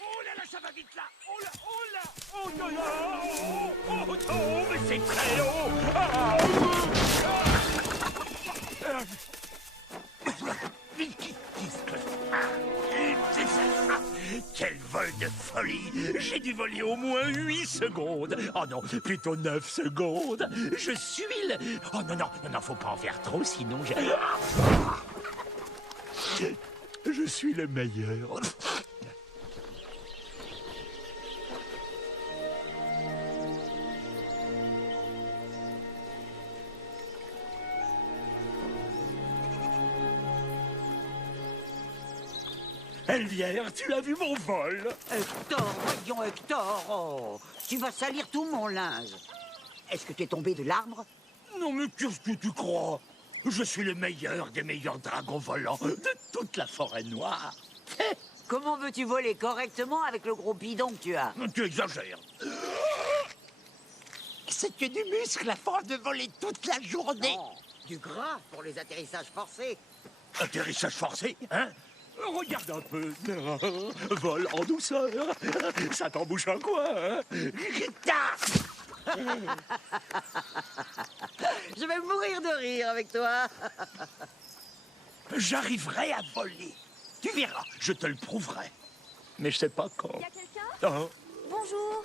Oh là là, ça va vite là. Oh là, oh là. Oh là là. Oh, oh, mais c'est très haut. Quel vol de folie! J'ai dû voler au moins 8 secondes. Oh non, plutôt 9 secondes. Je suis le... Oh non, non, non, non, faut pas en faire trop, sinon je suis le meilleur. Elvière, tu as vu mon vol? Hector, voyons Hector, oh, tu vas salir tout mon linge. Est-ce que tu es tombé de l'arbre? Non mais qu'est-ce que tu crois? Je suis le meilleur des meilleurs dragons volants de toute la forêt noire. Comment veux-tu voler correctement avec le gros bidon que tu as? Tu exagères. C'est que du muscle à force de voler toute la journée. Non, du gras pour les atterrissages forcés. Atterrissage forcé, hein? Regarde un peu. Vol en douceur. Ça t'embouche un coin, hein? Je vais mourir de rire avec toi. J'arriverai à voler. Tu verras, je te le prouverai. Mais je sais pas quand. Y a quelqu'un? Oh. Bonjour.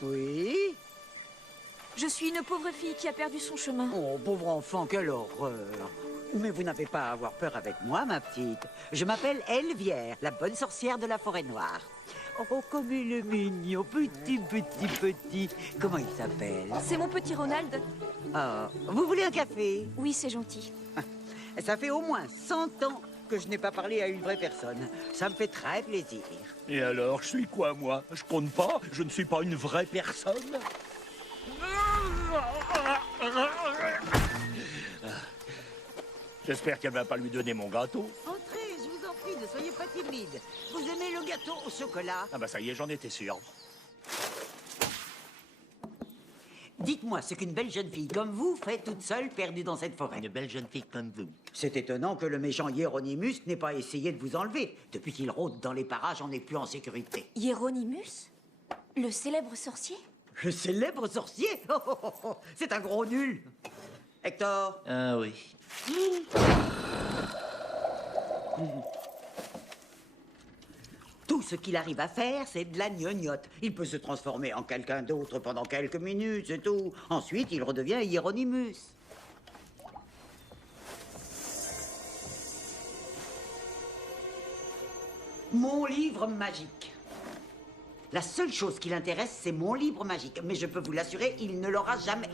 Oui? Je suis une pauvre fille qui a perdu son chemin. Oh, pauvre enfant, quelle horreur. Mais vous n'avez pas à avoir peur avec moi, ma petite. Je m'appelle Elvière, la bonne sorcière de la forêt noire. Oh, comme il est mignon, petit. Comment il s'appelle? C'est mon petit Ronald. Oh, vous voulez un café? Oui, c'est gentil. Ça fait au moins 100 ans que je n'ai pas parlé à une vraie personne. Ça me fait très plaisir. Et alors, je suis quoi, moi? Je compte pas? Je ne suis pas une vraie personne? J'espère qu'elle va pas lui donner mon gâteau. Entrez, je vous en prie, ne soyez pas timide. Vous aimez le gâteau au chocolat? Ah bah ça y est, j'en étais sûr. Dites-moi ce qu'une belle jeune fille comme vous fait toute seule perdue dans cette forêt. Une belle jeune fille comme vous. C'est étonnant que le méchant Hieronymus n'ait pas essayé de vous enlever. Depuis qu'il rôde dans les parages, on n'est plus en sécurité. Hieronymus? Le célèbre sorcier? Le célèbre sorcier? C'est un gros nul. Hector. Ah oui. Tout ce qu'il arrive à faire, c'est de la gnognotte. Il peut se transformer en quelqu'un d'autre pendant quelques minutes, c'est tout. Ensuite, il redevient Hieronymus. Mon livre magique. La seule chose qui l'intéresse, c'est mon livre magique. Mais je peux vous l'assurer, il ne l'aura jamais.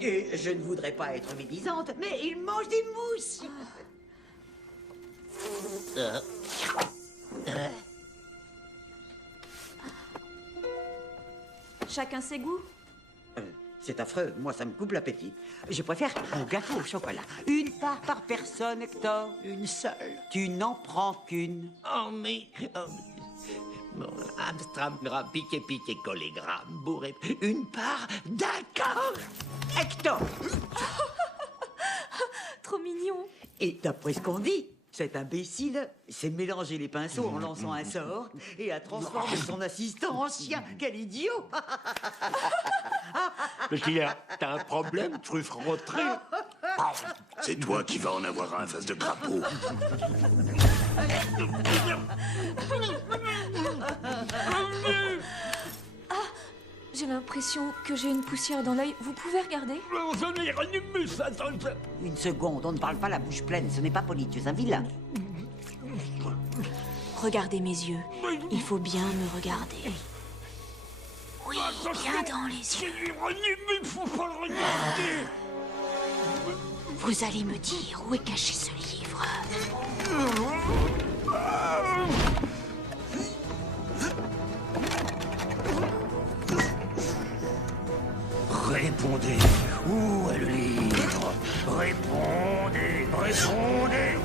Et je ne voudrais pas être médisante, mais il mange des mousses. Chacun ses goûts? C'est affreux, moi ça me coupe l'appétit. Je préfère un gâteau au chocolat. Une part par personne, Hector. Une seule. Tu n'en prends qu'une. Oh, mais... Bon, Amstram, piqué, collégramme, bourré. Une part, d'accord. Hector! Trop mignon. Et d'après ce qu'on dit, cet imbécile s'est mélangé les pinceaux en lançant un sort et a transformé son assistant en chien. Quel idiot! Mais t'as un problème, truffe rentrée? C'est toi qui vas en avoir un face de crapaud. J'ai l'impression que j'ai une poussière dans l'œil. Vous pouvez regarder? Hieronymus, attends. Une seconde, on ne parle pas la bouche pleine, ce n'est pas poli, tu es un vilain. Regardez mes yeux. Il faut bien me regarder. Oui, bien dans les yeux. Hieronymus, faut pas le regarder. Vous allez me dire où est caché ce livre. Répondez, où est le livre? Répondez, répondez.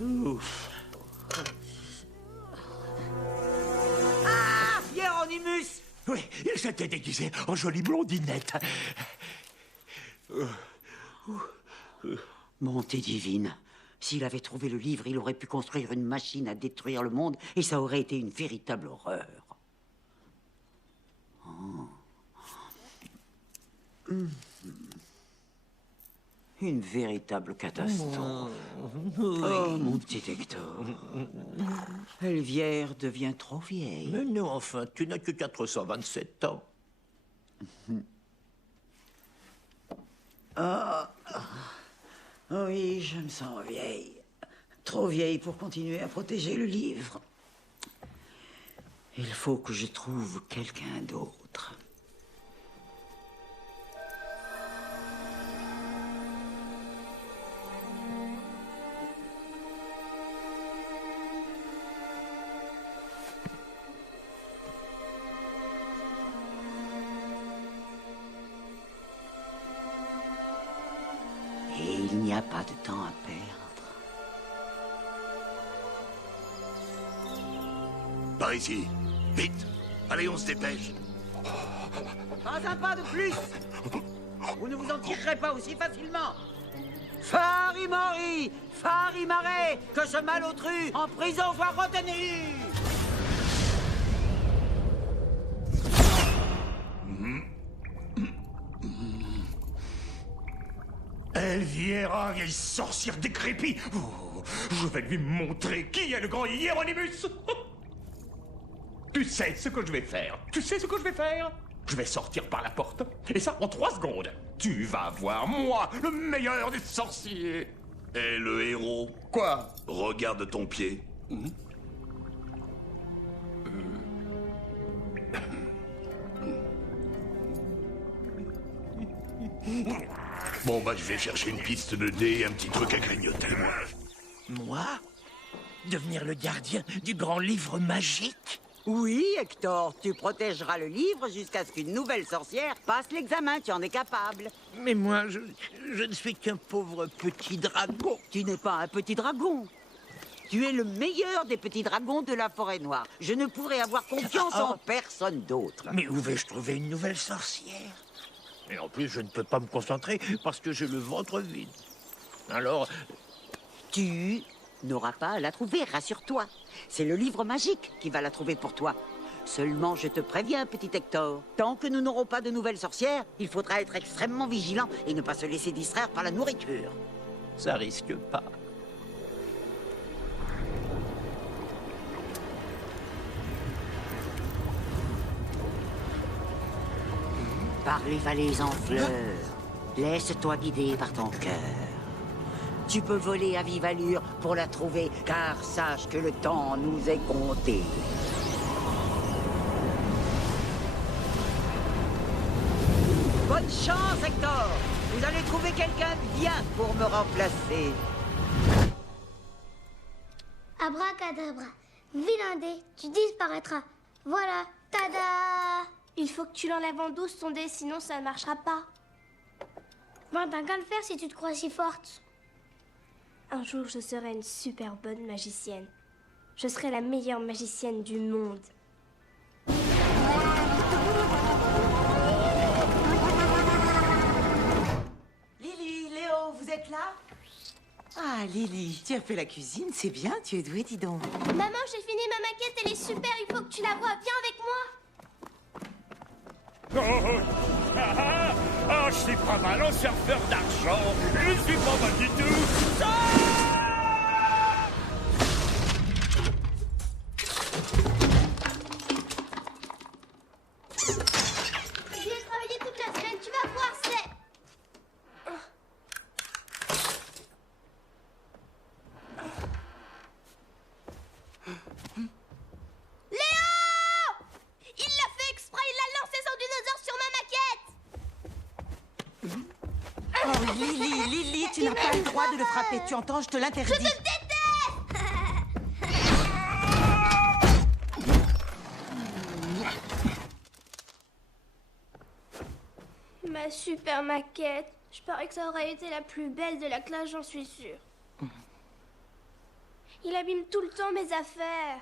Ouf. Ah! Hieronymus! Oui, il s'était déguisé en jolie blondinette. Bonté divine. S'il avait trouvé le livre, il aurait pu construire une machine à détruire le monde et ça aurait été une véritable horreur. Oh. Une véritable catastrophe. Oh, mon petit Hector. Elvière devient trop vieille. Mais non, enfin, tu n'as que 427 ans. Oui, je me sens vieille. Trop vieille pour continuer à protéger le livre. Il faut que je trouve quelqu'un d'autre. Et il n'y a pas de temps à perdre. Par ici. Vite. Allez, on se dépêche. Pas un pas de plus. Vous ne vous en tirerez pas aussi facilement. Farimori, Farimare, que ce malotru en prison soit retenu. Elviera, vieille sorcière décrépie. Oh, je vais lui montrer qui est le grand Hieronymus. Tu sais ce que je vais faire. Tu sais ce que je vais faire. Je vais sortir par la porte. Et ça, en 3 secondes. Tu vas voir, moi, le meilleur des sorciers. Et le héros? Quoi? Regarde ton pied. Bon, bah, je vais chercher une piste de dés et un petit truc à grignoter, moi. Moi? Devenir le gardien du grand livre magique? Oui, Hector, tu protégeras le livre jusqu'à ce qu'une nouvelle sorcière passe l'examen, tu en es capable. Mais moi, je ne suis qu'un pauvre petit dragon. Tu n'es pas un petit dragon. Tu es le meilleur des petits dragons de la forêt noire. Je ne pourrais avoir confiance en personne d'autre. Mais où vais-je trouver une nouvelle sorcière? Et en plus, je ne peux pas me concentrer parce que j'ai le ventre vide. Alors, Tu n'auras pas à la trouver, rassure-toi. C'est le livre magique qui va la trouver pour toi. Seulement, je te préviens, petit Hector, tant que nous n'aurons pas de nouvelles sorcières, il faudra être extrêmement vigilant et ne pas se laisser distraire par la nourriture. ça risque pas. Par les vallées en fleurs, laisse-toi guider par ton cœur. Tu peux voler à vive allure pour la trouver, car sache que le temps nous est compté. Bonne chance, Hector! Vous allez trouver quelqu'un de bien pour me remplacer. Abracadabra, vilain dé, tu disparaîtras. Voilà, tada! Il faut que tu l'enlèves en douce ton dé, sinon ça ne marchera pas. Ben, t'as qu'à le faire si tu te crois si forte. Un jour, je serai une super bonne magicienne. Je serai la meilleure magicienne du monde. Lily, Léo, vous êtes là? Ah, Lily, tu as fait la cuisine, c'est bien, tu es douée, dis donc. Maman, j'ai fini ma maquette, elle est super, il faut que tu la vois. Viens avec moi. Je suis pas mal en surfeur d'argent. Je suis pas mal du tout. J'y ai travaillé toute la semaine, tu vas voir, c'est... Léo! Il l'a fait exprès, il a lancé son dinosaure sur ma maquette! Oh, Lily, tu n'as pas le droit de le frapper, tu entends, je te l'interdis. Je te déteste! Ma super maquette. Je parie que ça aurait été la plus belle de la classe, j'en suis sûre. Il abîme tout le temps mes affaires.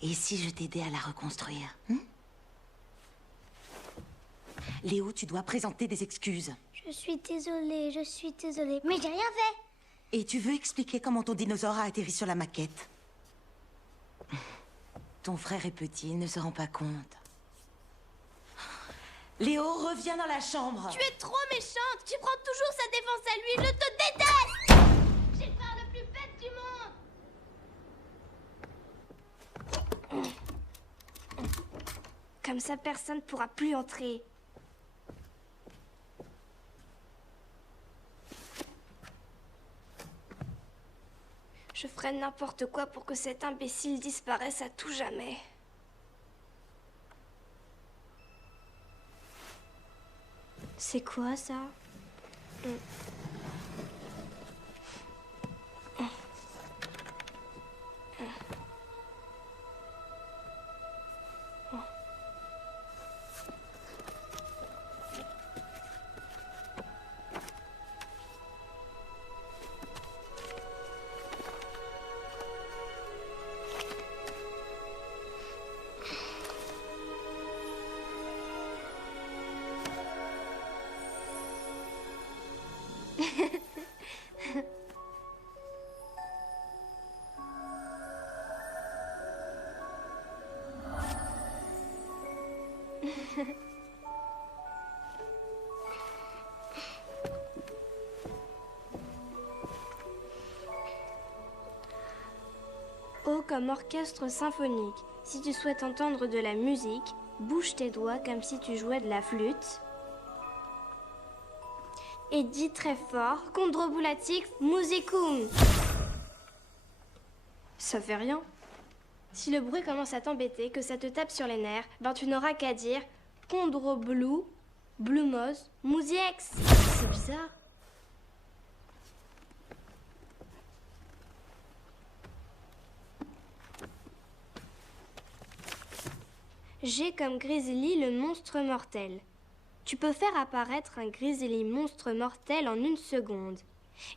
Et si je t'aidais à la reconstruire Léo, tu dois présenter des excuses. Je suis désolée, mais j'ai rien fait. Et tu veux expliquer comment ton dinosaure a atterri sur la maquette. Ton frère est petit, il ne se rend pas compte. Léo, reviens dans la chambre. Tu es trop méchante. Tu prends toujours sa défense à lui. Je te déteste. J'ai le frère le plus bête du monde. Comme ça, personne ne pourra plus entrer. Je ferai n'importe quoi pour que cet imbécile disparaisse à tout jamais. C'est quoi ça? O comme orchestre symphonique. Si tu souhaites entendre de la musique, bouge tes doigts comme si tu jouais de la flûte. Et dis très fort, Chondrobulatic musicum. Ça fait rien. Si le bruit commence à t'embêter, que ça te tape sur les nerfs, ben tu n'auras qu'à dire Chondroblou, Blumos, Musiex. C'est bizarre. G comme Grizzly, le monstre mortel. Tu peux faire apparaître un Grizzly monstre mortel en 1 seconde.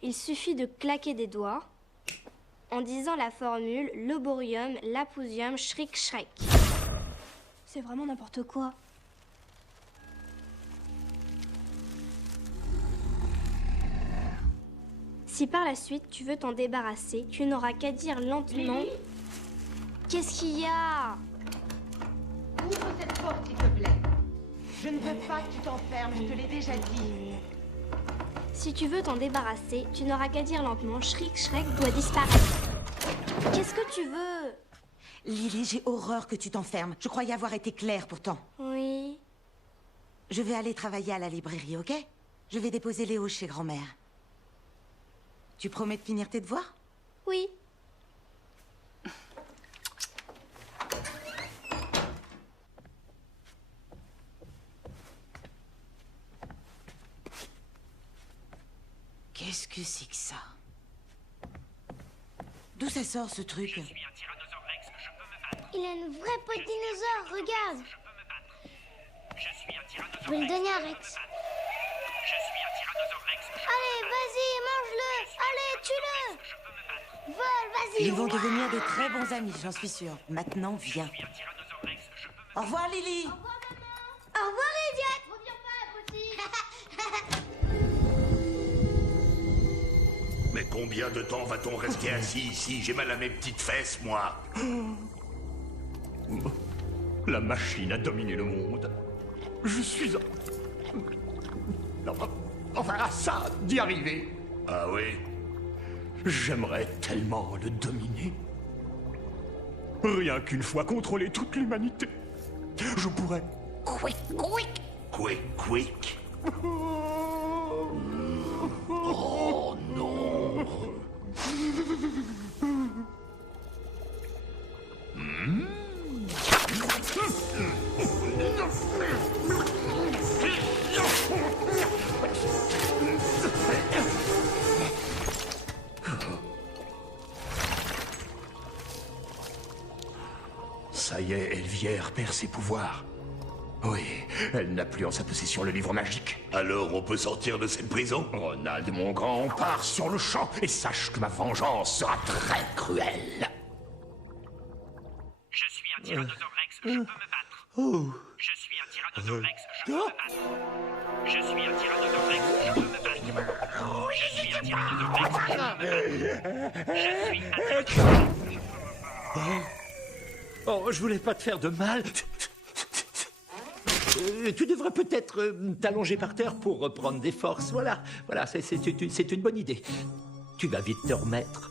Il suffit de claquer des doigts en disant la formule Loborium, Lapousium, Shriek, Shrek. C'est vraiment n'importe quoi. Si par la suite tu veux t'en débarrasser, tu n'auras qu'à dire lentement... Qu'est-ce qu'il y a? Ouvre cette porte, s'il te plaît. Je ne veux pas que tu t'enfermes, je te l'ai déjà dit. Si tu veux t'en débarrasser, tu n'auras qu'à dire lentement Shriek, Shrek doit disparaître. Qu'est-ce que tu veux? Lily, j'ai horreur que tu t'enfermes. Je croyais avoir été claire pourtant. Oui. Je vais aller travailler à la librairie, ok? Je vais déposer Léo chez grand-mère. Tu promets de finir tes devoirs? Oui. Qu'est-ce que c'est que ça? D'où ça sort ce truc? Il a une vraie peau de dinosaure, regarde. Je vais le donner à Rex. Allez, vas-y, mange-le. Allez, tue-le. Vole, vas-y. Ils vont devenir de très bons amis, j'en suis sûre. Maintenant, viens. Au revoir, Lily. Au revoir, Idiot. Reviens pas, petit. Mais combien de temps va-t-on rester assis ici? J'ai mal à mes petites fesses, moi. La machine a dominé le monde. Je suis... Enfin, à ça d'y arriver. Ah oui? J'aimerais tellement le dominer. Rien qu'une fois contrôler toute l'humanité, je pourrais... Quick. Oh non. Ça y est, Elvière perd ses pouvoirs. Oui, elle n'a plus en sa possession le livre magique. Alors on peut sortir de cette prison? Ronald, mon grand, on part sur le champ et sache que ma vengeance sera très cruelle. Je suis un Tyrannosaure Rex, je peux me battre. Je suis un Tyrannosaure Rex, je peux me battre. Je suis un Tyrannosaure Rex, je peux me battre. Je suis un Tyrannosaure Rex, je peux me battre. Je suis un Tyrannosaure. Oh, je voulais pas te faire de mal. Tu devrais peut-être t'allonger par terre pour reprendre des forces. Voilà, c'est une bonne idée. Tu vas vite te remettre.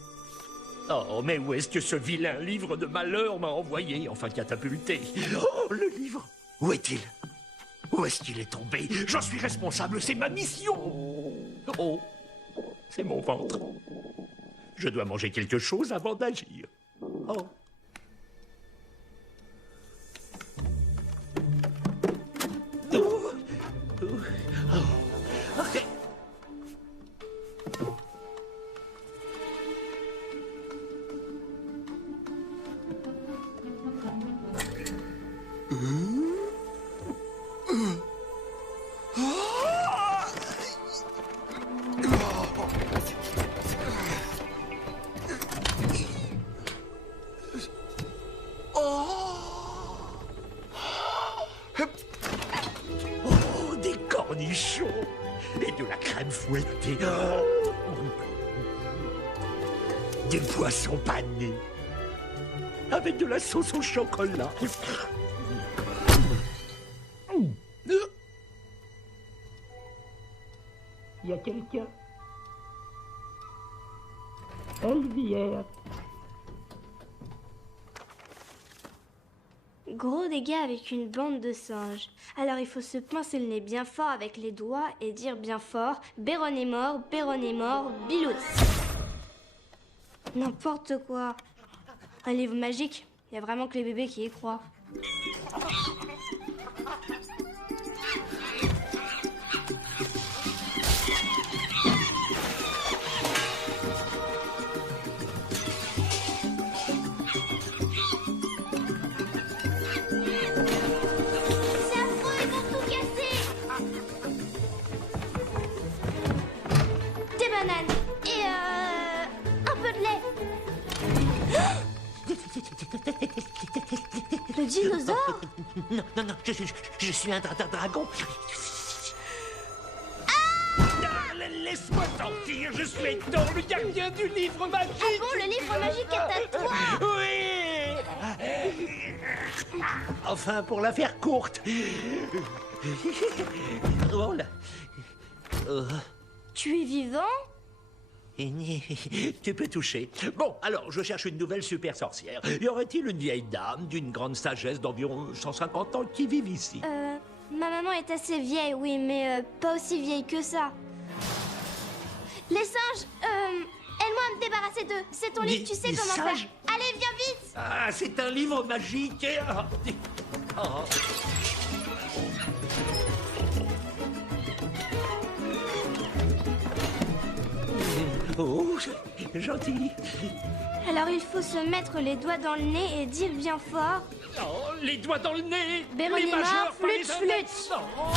Oh, mais où est-ce que ce vilain livre de malheur m'a envoyé, enfin catapulté? Oh, le livre! Où est-il? Où est-ce qu'il est tombé? J'en suis responsable, c'est ma mission! Oh, c'est mon ventre. Je dois manger quelque chose avant d'agir. Oh. Okay. Oh, des cornichons et de la crème fouettée. Oh. Des poissons panés avec de la sauce au chocolat. Il y a quelqu'un. Elvière. Gros dégâts avec une bande de singes. Alors il faut se pincer le nez bien fort avec les doigts et dire bien fort Béron est mort, Bilouz. N'importe quoi. Un livre magique, il y a vraiment que les bébés qui y croient. Non, non, non, je suis un dragon. Laisse-moi sortir, je suis Hector, le gardien du livre magique. Ah bon, le livre magique est à toi? Oui. Enfin, pour la faire courte. Oh là. Tu es vivant? Tu peux toucher. Bon, alors, je cherche une nouvelle super sorcière. Y aurait-il une vieille dame d'une grande sagesse d'environ 150 ans qui vive ici? Ma maman est assez vieille, oui, mais pas aussi vieille que ça. Les singes, aide-moi à me débarrasser d'eux. C'est ton livre, tu sais des comment singes? faire. Allez, viens vite. Ah, c'est un livre magique. Oh. Oh, gentil. Alors il faut se mettre les doigts dans le nez et dire bien fort. Oh, les doigts dans le nez. Béronima, les majeurs, pas les flûte, index. flûte. Oh.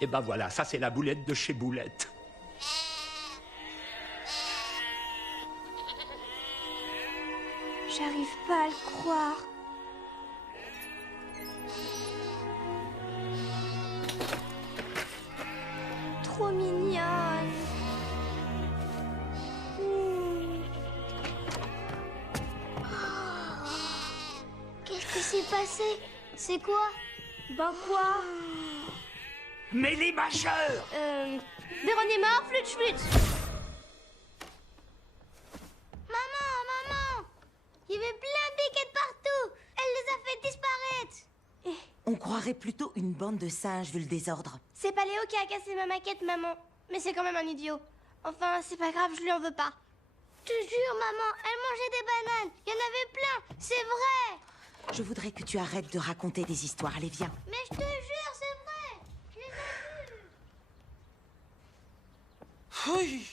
Et ben voilà, ça c'est la boulette de chez Boulette. J'arrive pas à le croire. Trop mignonne. Qu'est-ce qui s'est passé? C'est quoi? Ben quoi? Mais les majeurs. Béronima, flûte, flûte. Maman! Il y avait plein de biquettes partout! Elle les a fait disparaître! On croirait plutôt une bande de singes vu le désordre. C'est pas Léo qui a cassé ma maquette, maman. Mais c'est quand même un idiot. Enfin, c'est pas grave, je lui en veux pas. Je te jure, maman, elle mangeait des bananes! Il y en avait plein! C'est vrai! Je voudrais que tu arrêtes de raconter des histoires. Allez, viens. Mais je te jure, c'est vrai! Je les ai vus! Oui.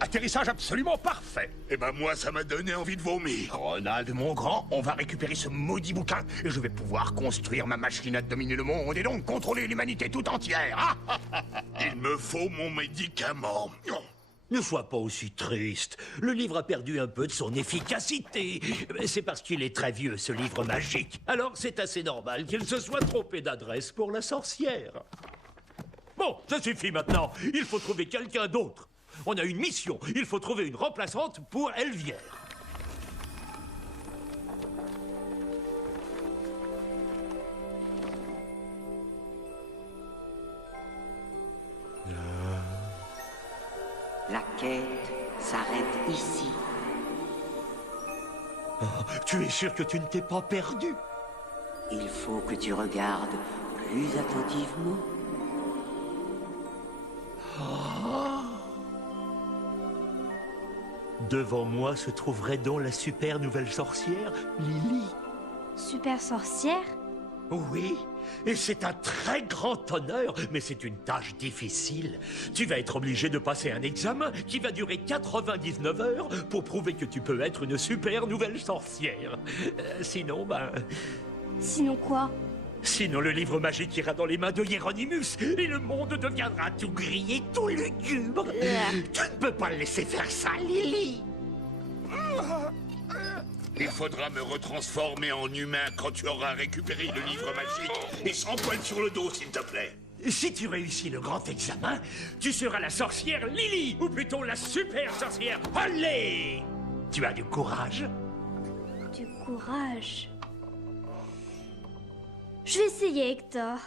Atterrissage absolument parfait. Eh ben moi, ça m'a donné envie de vomir. Ronald, mon grand, on va récupérer ce maudit bouquin et je vais pouvoir construire ma machine à dominer le monde et donc contrôler l'humanité tout entière. Il me faut mon médicament. Ne sois pas aussi triste. Le livre a perdu un peu de son efficacité. C'est parce qu'il est très vieux, ce livre magique. Alors c'est assez normal qu'il se soit trompé d'adresse pour la sorcière. Bon, ça suffit maintenant. Il faut trouver quelqu'un d'autre. On a une mission. Il faut trouver une remplaçante pour Elvière. La quête s'arrête ici. Oh, tu es sûr que tu ne t'es pas perdu? Il faut que tu regardes plus attentivement. Devant moi se trouverait donc la super nouvelle sorcière, Lily. Super sorcière? Oui, et c'est un très grand honneur, mais c'est une tâche difficile. Tu vas être obligé de passer un examen qui va durer 99 heures pour prouver que tu peux être une super nouvelle sorcière. Sinon, Sinon quoi? Sinon, le livre magique ira dans les mains de Hieronymus et le monde deviendra tout gris et tout lugubre. Tu ne peux pas le laisser faire ça, Lily. Il faudra me retransformer en humain quand tu auras récupéré le livre magique. Et sans poil sur le dos, s'il te plaît. Si tu réussis le grand examen, tu seras la sorcière Lily, ou plutôt la super sorcière Holly. Tu as du courage? Du courage. Je vais essayer, Hector.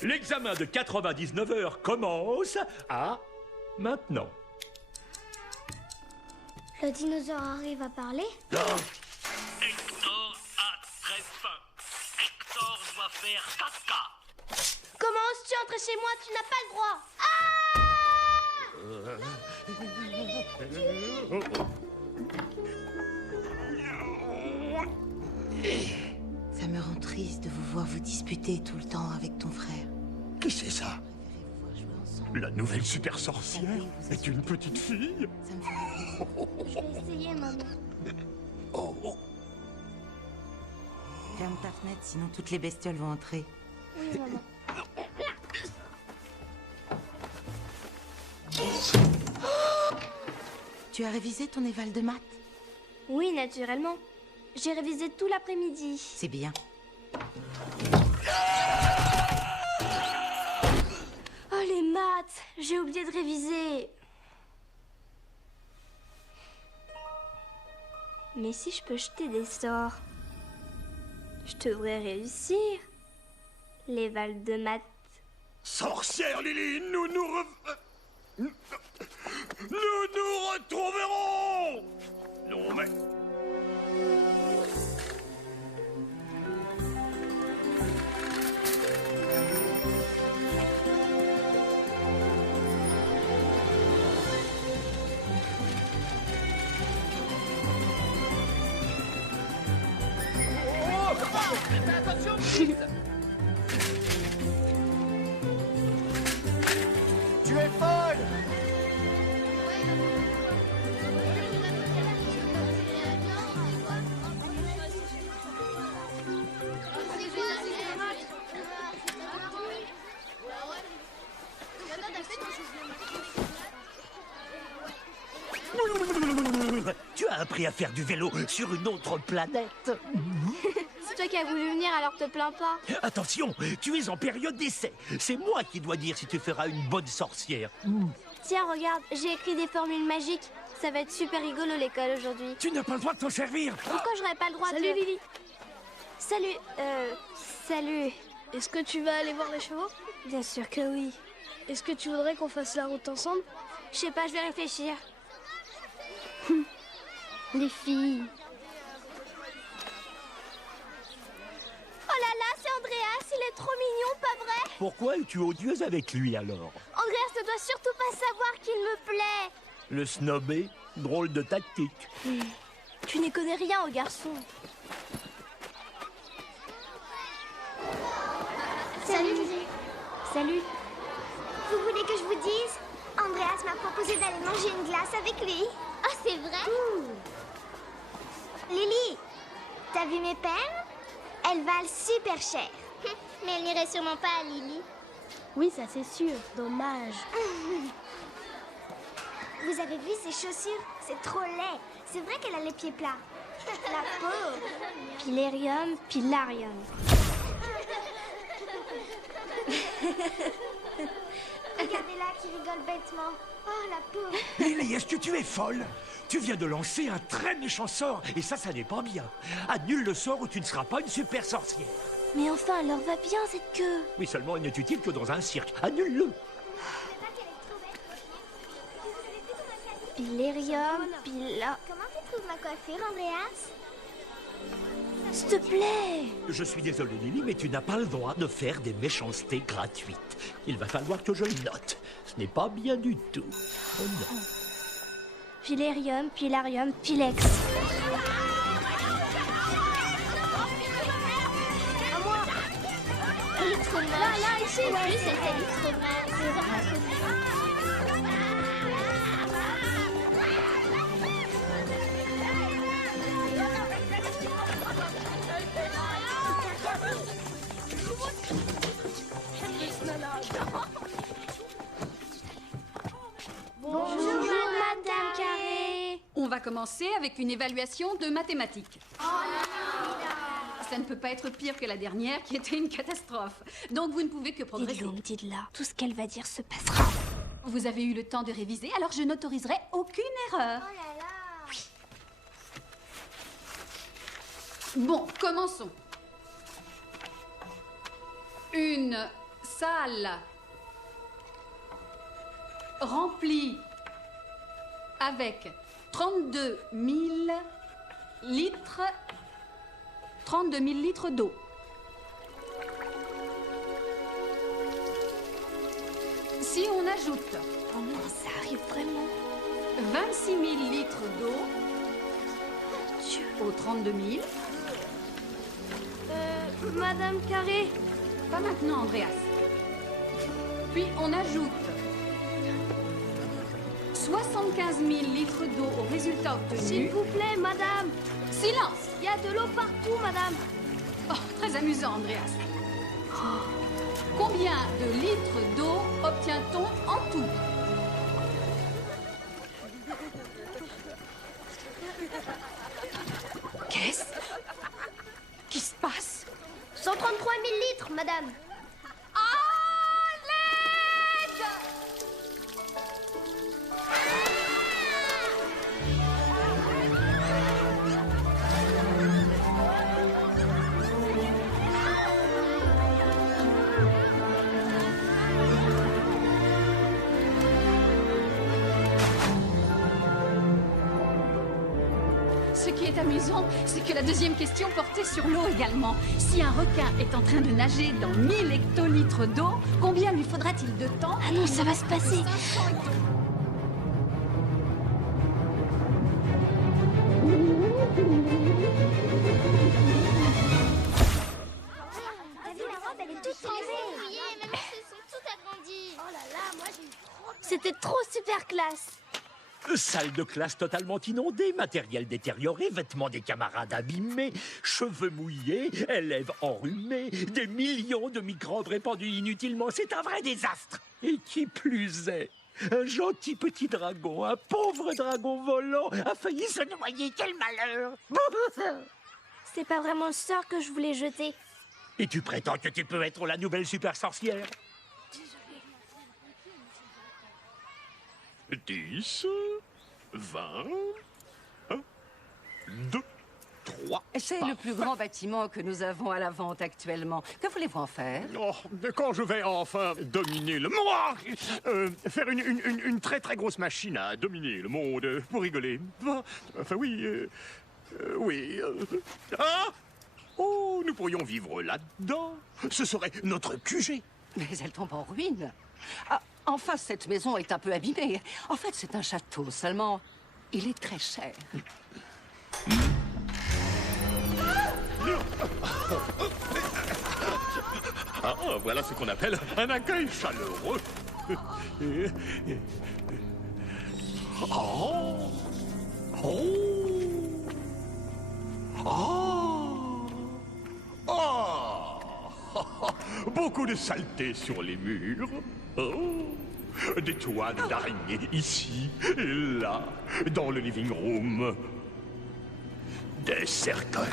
L'examen de 99 heures commence à maintenant. Le dinosaure arrive à parler? Hector a très faim. Hector doit faire caca. Comment oses-tu entrer chez moi? Tu n'as pas le droit. Ça me rend triste de vous voir vous disputer tout le temps avec ton frère. Qui c'est ça? Préférez-vous voir jouer ensemble? La nouvelle super sorcière est une petite fille? Ça me fait rêver. Je vais essayer, maman. Ferme ta fenêtre, sinon toutes les bestioles vont entrer. Oui, maman. Tu as révisé ton éval de maths? Oui, naturellement. J'ai révisé tout l'après-midi. C'est bien. Oh, les maths! J'ai oublié de réviser. Mais si je peux jeter des sorts, je devrais réussir. Les vals de maths. Sorcière Lily, nous nous retrouverons. Non mais... Tu es folle! Tu as appris à faire du vélo sur une autre planète. C'est toi qui as voulu venir, alors te plains pas. Attention, tu es en période d'essai. C'est moi qui dois dire si tu feras une bonne sorcière. Tiens, regarde, j'ai écrit des formules magiques. Ça va être super rigolo l'école aujourd'hui. Tu n'as pas le droit de t'en servir. Pourquoi j'aurais pas le droit de... Salut Lily. Salut. Est-ce que tu vas aller voir les chevaux? Bien sûr que oui. Est-ce que tu voudrais qu'on fasse la route ensemble? Je sais pas, je vais réfléchir. Les filles. Oh là là, c'est Andreas, il est trop mignon, pas vrai? Pourquoi es-tu odieuse avec lui alors? Andreas ne doit surtout pas savoir qu'il me plaît. Le snobé, drôle de tactique. Tu n'y connais rien au garçon. Salut, Lily. Salut. Vous voulez que je vous dise? Andreas m'a proposé d'aller manger une glace avec lui. Oh, c'est vrai? Lily, t'as vu mes perles? Elles valent super cher. Mais elles n'iraient sûrement pas à Lily. Oui, ça c'est sûr. Dommage. Vous avez vu ses chaussures? C'est trop laid. C'est vrai qu'elle a les pieds plats. La pauvre. Pilarium, pilarium. Regardez-la qui rigole bêtement. Oh, la pauvre. Lily, est-ce que tu es folle? Tu viens de lancer un très méchant sort, et ça n'est pas bien. Annule le sort ou tu ne seras pas une super sorcière. Mais enfin, elle leur va bien cette queue. Oui, seulement elle n'est utile que dans un cirque. Annule-le. Pilarium, pila... Comment tu trouves ma coiffure, Andreas? S'il te plaît. Je suis désolé, Lily, mais tu n'as pas le droit de faire des méchancetés gratuites. Il va falloir que je le note. Ce n'est pas bien du tout. Oh non. Pilarium, pilarium, pilex. Elle est trop moche. Là, ici. Ouais, c'est elle est trop moche. C'est vraiment trop moche. Bonjour, Madame Carré. On va commencer avec une évaluation de mathématiques. Ça ne peut pas être pire que la dernière qui était une catastrophe. Donc vous ne pouvez que progresser. Dites-la. Tout ce qu'elle va dire se passera. Vous avez eu le temps de réviser, alors je n'autoriserai aucune erreur. Oh là là. Bon, commençons. Une salle remplie avec 32 000 litres, 32 000 litres d'eau. Si on ajoute Oh non, ça arrive vraiment. 26 000 litres d'eau aux 32 000. Madame Carré. Pas maintenant, Andreas. Puis on ajoute 75 000 litres d'eau au résultat obtenu. S'il vous plaît, madame. Silence! Il y a de l'eau partout, madame. Oh, très amusant, Andreas. Combien de litres d'eau obtient-on en tout? Qu'est-ce qui se passe? 133 000 litres, madame. Ce qui est amusant, c'est que la deuxième question portait sur l'eau également. Si un requin est en train de nager dans 1000 hectolitres d'eau, combien lui faudra-t-il de temps? Ah non, ça va se passer. T'as vu la robe, elle est toute trempée. Mes muscles sont tout agrandis. Oh là là, moi j'ai eu trop... C'était trop super classe. Salle de classe totalement inondée, matériel détérioré, vêtements des camarades abîmés, cheveux mouillés, élèves enrhumés, des millions de microbes répandus inutilement. C'est un vrai désastre. Et qui plus est, un gentil petit dragon, un pauvre dragon volant, a failli se noyer. Quel malheur! C'est pas vraiment le sort que je voulais jeter. Et tu prétends que tu peux être la nouvelle super sorcière? 10, 20, 1, 2, 3. C'est le plus grand bâtiment que nous avons à la vente actuellement. Que voulez-vous en faire? Oh, quand je vais enfin dominer le monde, faire une très très grosse machine à dominer le monde, pour rigoler. Enfin oui, oui. Ah! Oh, nous pourrions vivre là-dedans. Ce serait notre QG. Mais elle tombe en ruine. Ah, enfin, cette maison est un peu abîmée. En fait, c'est un château, seulement il est très cher. Ah, voilà ce qu'on appelle un accueil chaleureux. Oh! Oh! Oh! Oh! Beaucoup de saleté sur les murs. Oh! Des toiles d'araignées ici et là, dans le living room. Des cercueils.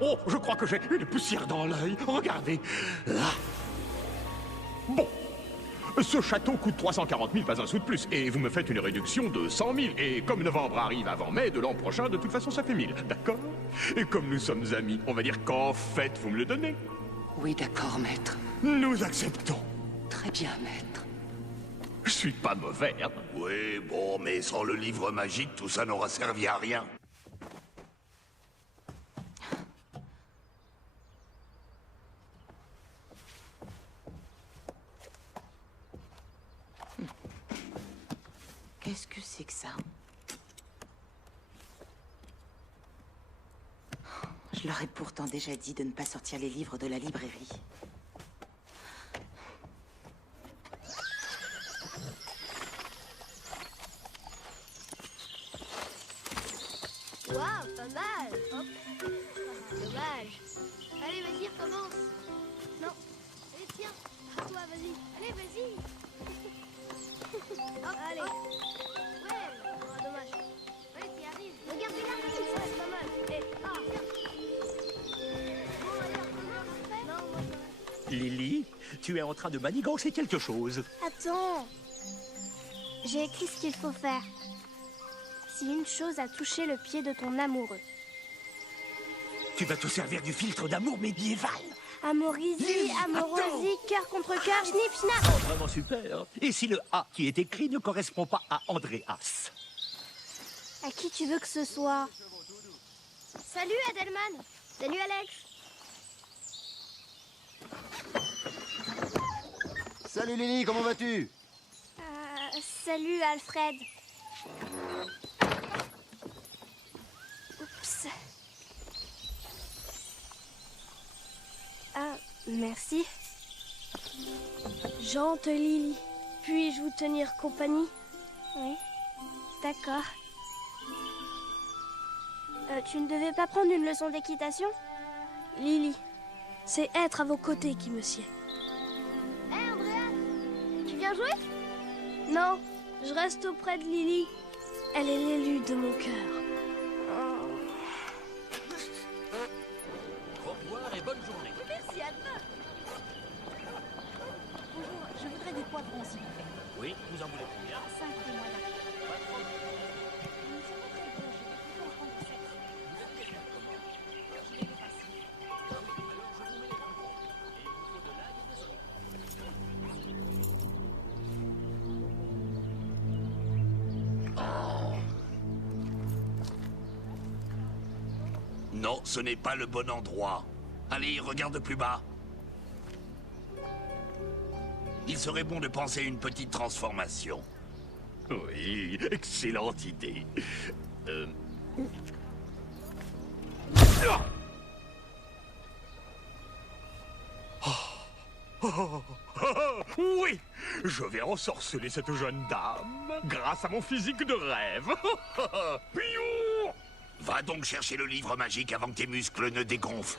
Oh, je crois que j'ai une poussière dans l'œil. Regardez. Là. Bon. Ce château coûte 340 000, pas un sou de plus. Et vous me faites une réduction de 100 000. Et comme novembre arrive avant mai de l'an prochain, de toute façon, ça fait 1000. D'accord? Et comme nous sommes amis, on va dire qu'en fait, vous me le donnez. Oui, d'accord, maître. Nous acceptons. Très bien, maître. Je suis pas mauvais, hein? Oui, bon, mais sans le livre magique, tout ça n'aura servi à rien. Qu'est-ce que c'est que ça? Je leur ai pourtant déjà dit de ne pas sortir les livres de la librairie. Waouh, pas mal. Hop. Dommage. Allez, vas-y, recommence. Non. Allez, tiens. À toi, vas-y. Allez, vas-y. Hop, allez. Ouais. Oh, dommage. Allez, t'y arrives. Regarde, regarde. Ça reste pas mal. Et, tiens. Bon, allez, recommence. Non, moi, ça va. Lily, tu es en train de manigancer quelque chose. Attends. J'ai écrit ce qu'il faut faire. Si une chose a touché le pied de ton amoureux. Tu vas te servir du filtre d'amour médiéval. Amorisi, Lily, amorosi, cœur contre cœur, schnipp, schnapp. Oh, vraiment super. Et si le A qui est écrit ne correspond pas à Andreas? À qui tu veux que ce soit? Salut, Adelman. Salut, Alex. Salut Lily, comment vas-tu? Salut, Alfred. Oups. Ah, merci. Jante Lily, puis-je vous tenir compagnie? Oui, d'accord. Tu ne devais pas prendre une leçon d'équitation? Lily, c'est être à vos côtés qui me sied. Hé, Andrea, tu viens jouer? Non, je reste auprès de Lily. Elle est l'élue de mon cœur. Au revoir et bonne journée. Merci, à demain. Bonjour, je voudrais des poivrons, s'il vous plaît. Oui, vous en voulez combien? 5 témoins. Non, ce n'est pas le bon endroit. Allez, regarde plus bas. Il serait bon de penser à une petite transformation. Oui, excellente idée. Oui, je vais ensorceler cette jeune dame grâce à mon physique de rêve. Piou! Va donc chercher le livre magique avant que tes muscles ne dégonflent.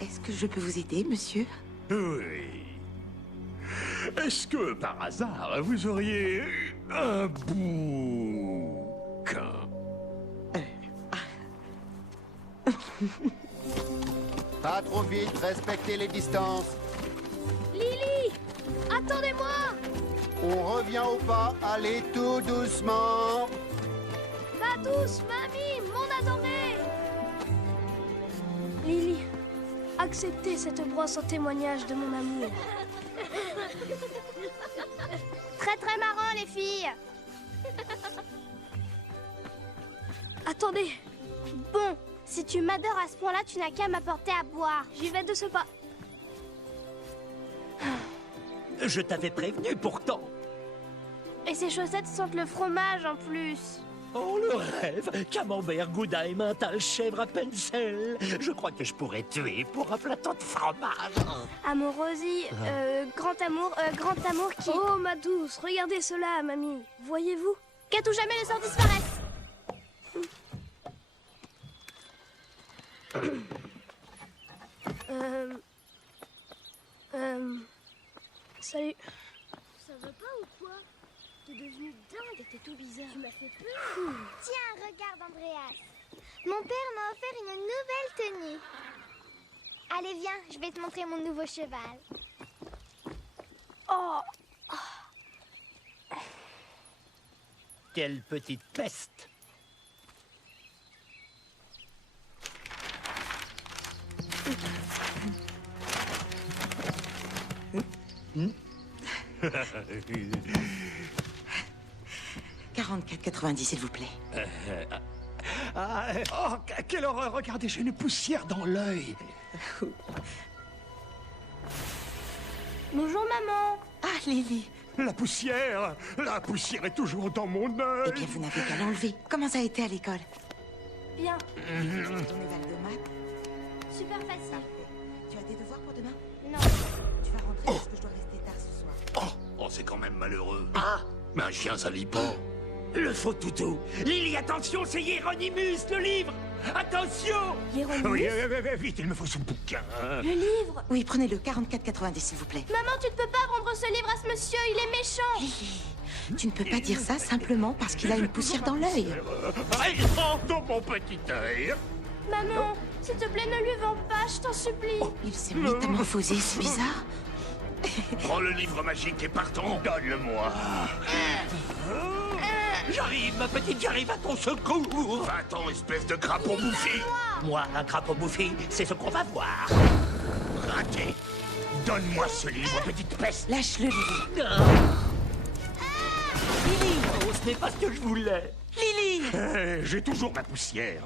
Est-ce que je peux vous aider, monsieur? Oui. Est-ce que, par hasard, vous auriez un bouquin? Pas trop vite, respectez les distances. Lily, attendez-moi. On revient au pas, allez tout doucement. Ma douce mamie, mon adorée. Lily, acceptez cette brosse en témoignage de mon amour. Très très marrant, les filles. Attendez. Bon, si tu m'adores à ce point-là, tu n'as qu'à m'apporter à boire. J'y vais de ce pas. Je t'avais prévenu pourtant. Et ces chaussettes sentent le fromage en plus. Oh, le rêve! Camembert, gouda, emmental, chèvre à pencil. Je crois que je pourrais tuer pour un plateau de fromage. Amourosie, grand amour qui... Oh, ma douce, regardez cela, mamie. Voyez-vous? Qu'à tout jamais le sort disparaisse. Salut. Ça va pas ou quoi? T'es devenu dingue, t'es tout bizarre. Tu m'as fait peur. Tiens, regarde, Andreas. Mon père m'a offert une nouvelle tenue. Allez, viens, je vais te montrer mon nouveau cheval. Oh. Quelle petite peste! Hmm? 44,90 s'il vous plaît. Oh, quelle horreur! Regardez, j'ai une poussière dans l'œil. Bonjour, maman. Ah, Lily. La poussière est toujours dans mon œil. Eh bien, vous n'avez qu'à l'enlever. Comment ça a été à l'école? Bien. Ton éval de maths? Super facile. Tu as des devoirs pour demain? Non. Tu vas rentrer parce que je dois rester tard ce soir. Oh, c'est quand même malheureux. Mais un chien, ça lit pas. Le faux toutou! Lily, attention, c'est Hieronymus, le livre! Attention! Oui, vite, il me faut ce bouquin. Le livre? Oui, prenez-le. 44,90 s'il vous plaît. Maman, tu ne peux pas vendre ce livre à ce monsieur, il est méchant. Lily, tu ne peux pas dire ça simplement parce qu'il a une poussière dans l'œil. Dans mon petit œil. Maman, s'il te plaît, ne lui vends pas, je t'en supplie. Il s'est métamorphosé, c'est bizarre. Prends le livre magique et partons. Donne-le-moi. J'arrive, ma petite, j'arrive à ton secours! Va-t'en, espèce de crapaud bouffi! Moi, un crapaud bouffi, c'est ce qu'on va voir. Raté! Donne-moi ce livre, petite peste! Lâche-le, Lily. Lily! Oh, ce n'est pas ce que je voulais! Lily! J'ai toujours ma poussière.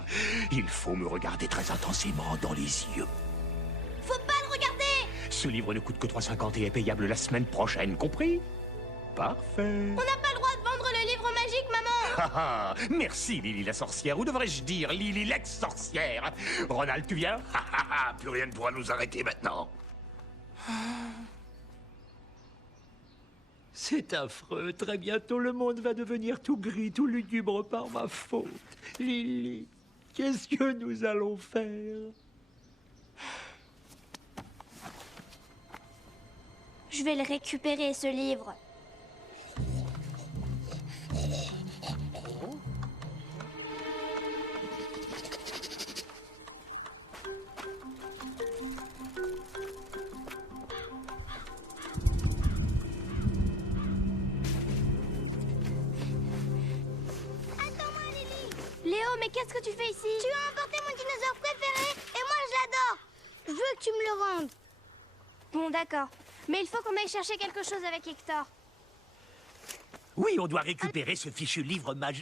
Il faut me regarder très intensément dans les yeux. Faut pas le regarder! Ce livre ne coûte que 3,50 et est payable la semaine prochaine, compris? Parfait. On n'a pas le droit de vendre le livre magique, maman! Ah, merci, Lily la sorcière. Ou devrais-je dire Lily l'ex-sorcière? Ronald, tu viens? Plus rien ne pourra nous arrêter maintenant. C'est affreux. Très bientôt, le monde va devenir tout gris, tout lugubre par ma faute. Lily, qu'est-ce que nous allons faire? Je vais le récupérer, ce livre. Léo, mais qu'est-ce que tu fais ici? Tu as emporté mon dinosaure préféré et moi je l'adore. Je veux que tu me le rendes. Bon, d'accord. Mais il faut qu'on aille chercher quelque chose avec Hector. Oui, on doit récupérer ce fichu livre Hector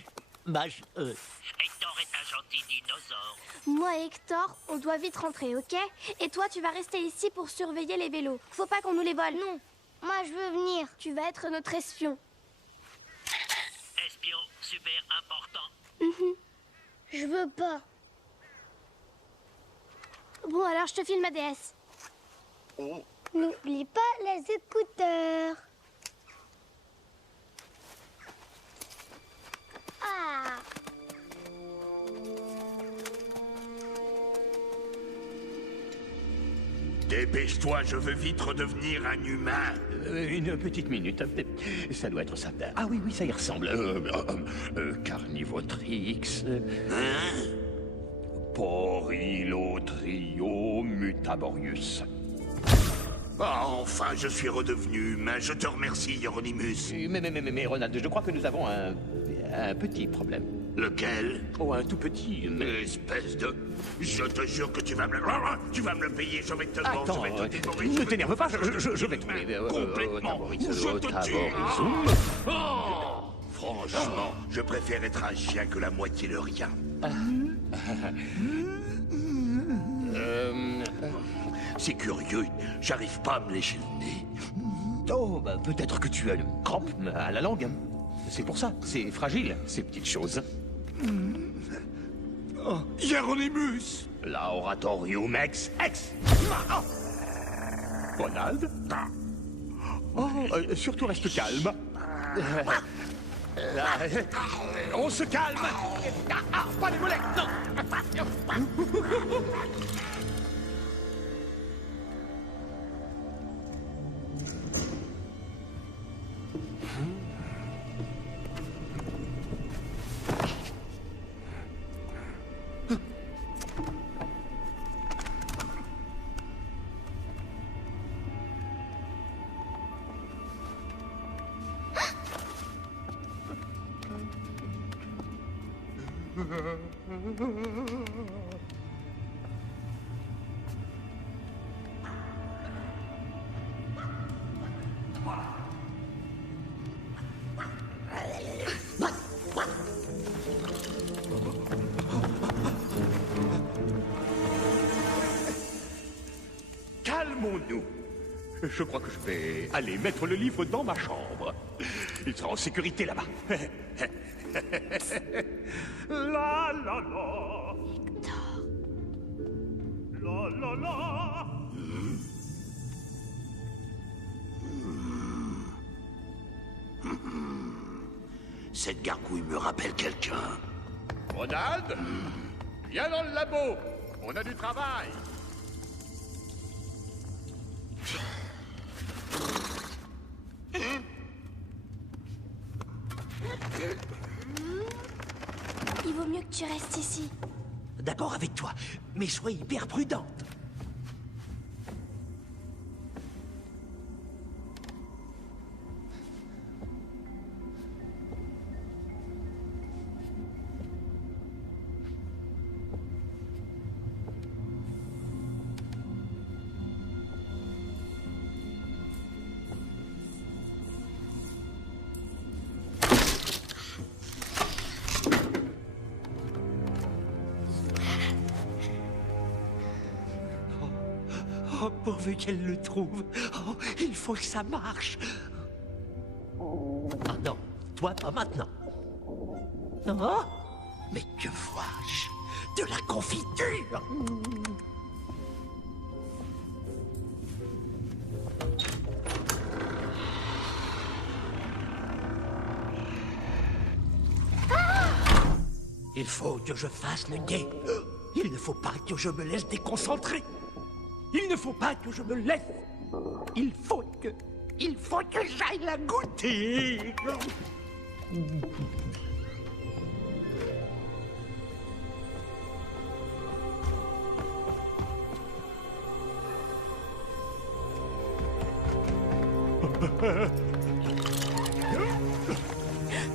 est un gentil dinosaure. Moi et Hector, on doit vite rentrer, ok? Et toi, tu vas rester ici pour surveiller les vélos. Faut pas qu'on nous les vole. Non, moi je veux venir. Tu vas être notre espion. Espion super important. Je veux pas. Bon, alors je te file ma DS. N'oublie pas les écouteurs. Ah. Dépêche-toi, je veux vite redevenir un humain. Une petite minute. Ça doit être ça. Ah oui, ça y ressemble. Carnivotrix. Porylotrio mutaborius. Ah, enfin, je suis redevenu humain. Je te remercie, Hieronymus. Mais Ronald, je crois que nous avons un petit problème. Lequel? Oh, un tout petit. Espèce de... Je te jure que tu vas me le... Tu vas me le payer, je vais te le Attends, je vais te dévorer. ne t'énerve pas, je vais trouver. Complètement. Ou je te tue. Oh, franchement, je préfère être un chien que la moitié de rien. C'est curieux, j'arrive pas à me lécher le nez. Oh, peut-être que tu as une crampe à la langue. C'est pour ça, c'est fragile, ces petites choses. Oh, Hieronymus! Laboratorium ex. Ronald? Oh, surtout reste calme. On se calme. Pas les mollets, non. Calmons-nous. Je crois que je vais aller mettre le livre dans ma chambre. Il sera en sécurité là-bas. La la la. La la la. Cette gargouille me rappelle quelqu'un. Ronald, viens dans le labo. On a du travail. Il vaut mieux que tu restes ici. D'accord avec toi, mais sois hyper prudente. Oh, pourvu qu'elle le trouve. Oh, il faut que ça marche. Ah non, toi pas maintenant. Non? Mais que vois-je? De la confiture! Il faut que je fasse le guet. Il ne faut pas que je me laisse déconcentrer. Il ne faut pas que je me laisse. Il faut que j'aille la goûter.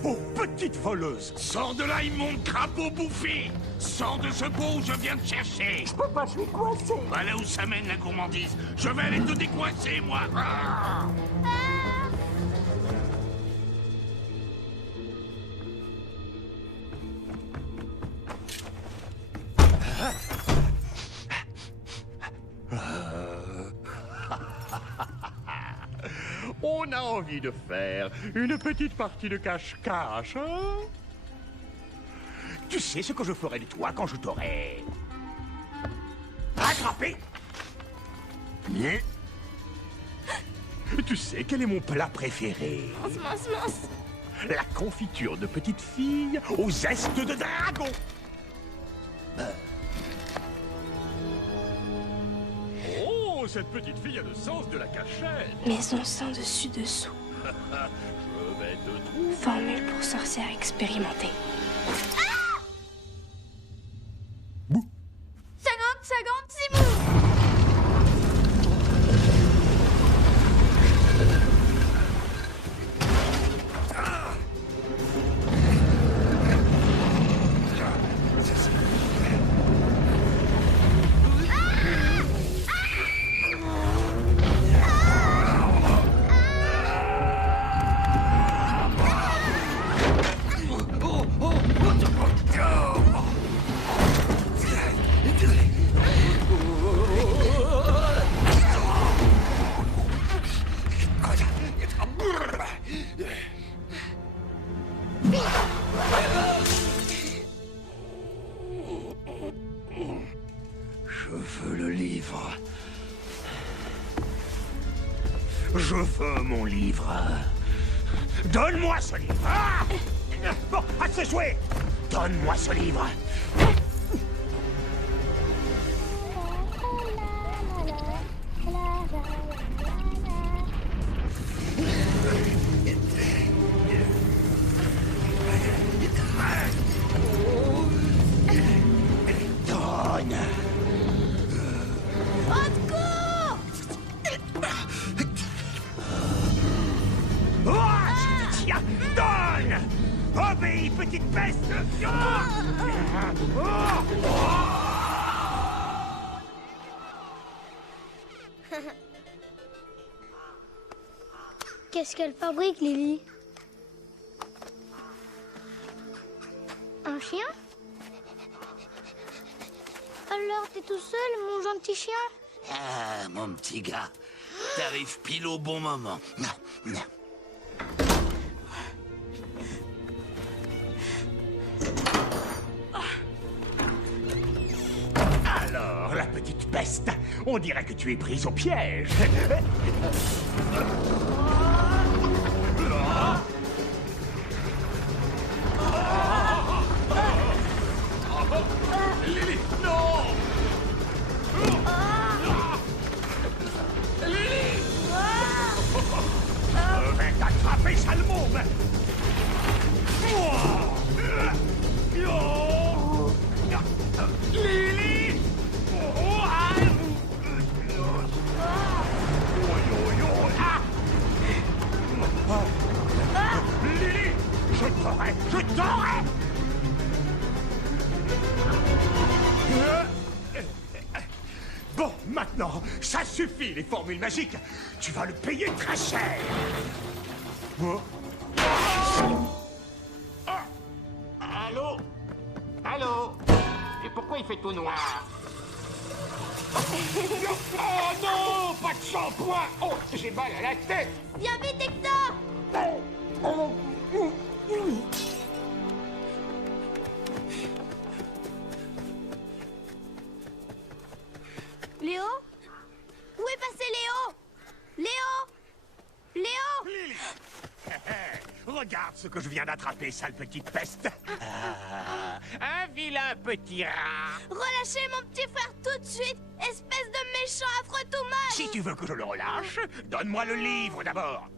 Oh, petite voleuse! Sors de là, immonde crapaud bouffé! Sors de ce pot où je viens te chercher! Je peux pas, je suis coincé! Va là où ça mène la gourmandise! Je vais aller te décoincer, moi! Ah! On a envie de faire une petite partie de cache-cache, hein? Tu sais ce que je ferai de toi quand je t'aurai attrapé? Tu sais quel est mon plat préféré? Mince. La confiture de petite fille aux zestes de dragon. Oh, cette petite fille a le sens de la cachette. Maison sans dessus-dessous. Je vais te trouver. Formule pour sorcière expérimentée. 50, Simou! Je veux le livre. Je veux mon livre. Donne-moi ce livre. Ah! Bon, assez joué. Donne-moi ce livre. Donne. Oh, je te tiens. Donne. Obéis, petite peste. Qu'est-ce qu'elle fabrique, Lily? Un chien? Alors, t'es tout seul, mon gentil chien? Ah, mon petit gars, t'arrives pile au bon moment. Non. Alors, la petite peste, on dirait que tu es prise au piège. Lily, non! Lily! Je vais t'attraper, sale môme! Lily! Lily! Je t'aurai! Bon, maintenant, ça suffit, les formules magiques. Tu vas le payer très cher. Oh. Allô? Allô? Et pourquoi il fait tout noir? Oh non! pas de shampoing. Oh, j'ai mal à la tête. Viens vite, Hector! Léo? Où est passé Léo? Léo? Léo? Lily! Regarde ce que je viens d'attraper, sale petite peste. Un vilain petit rat. Relâchez mon petit frère tout de suite, espèce de méchant affreux tout mal! Si tu veux que je le relâche, donne-moi le livre d'abord.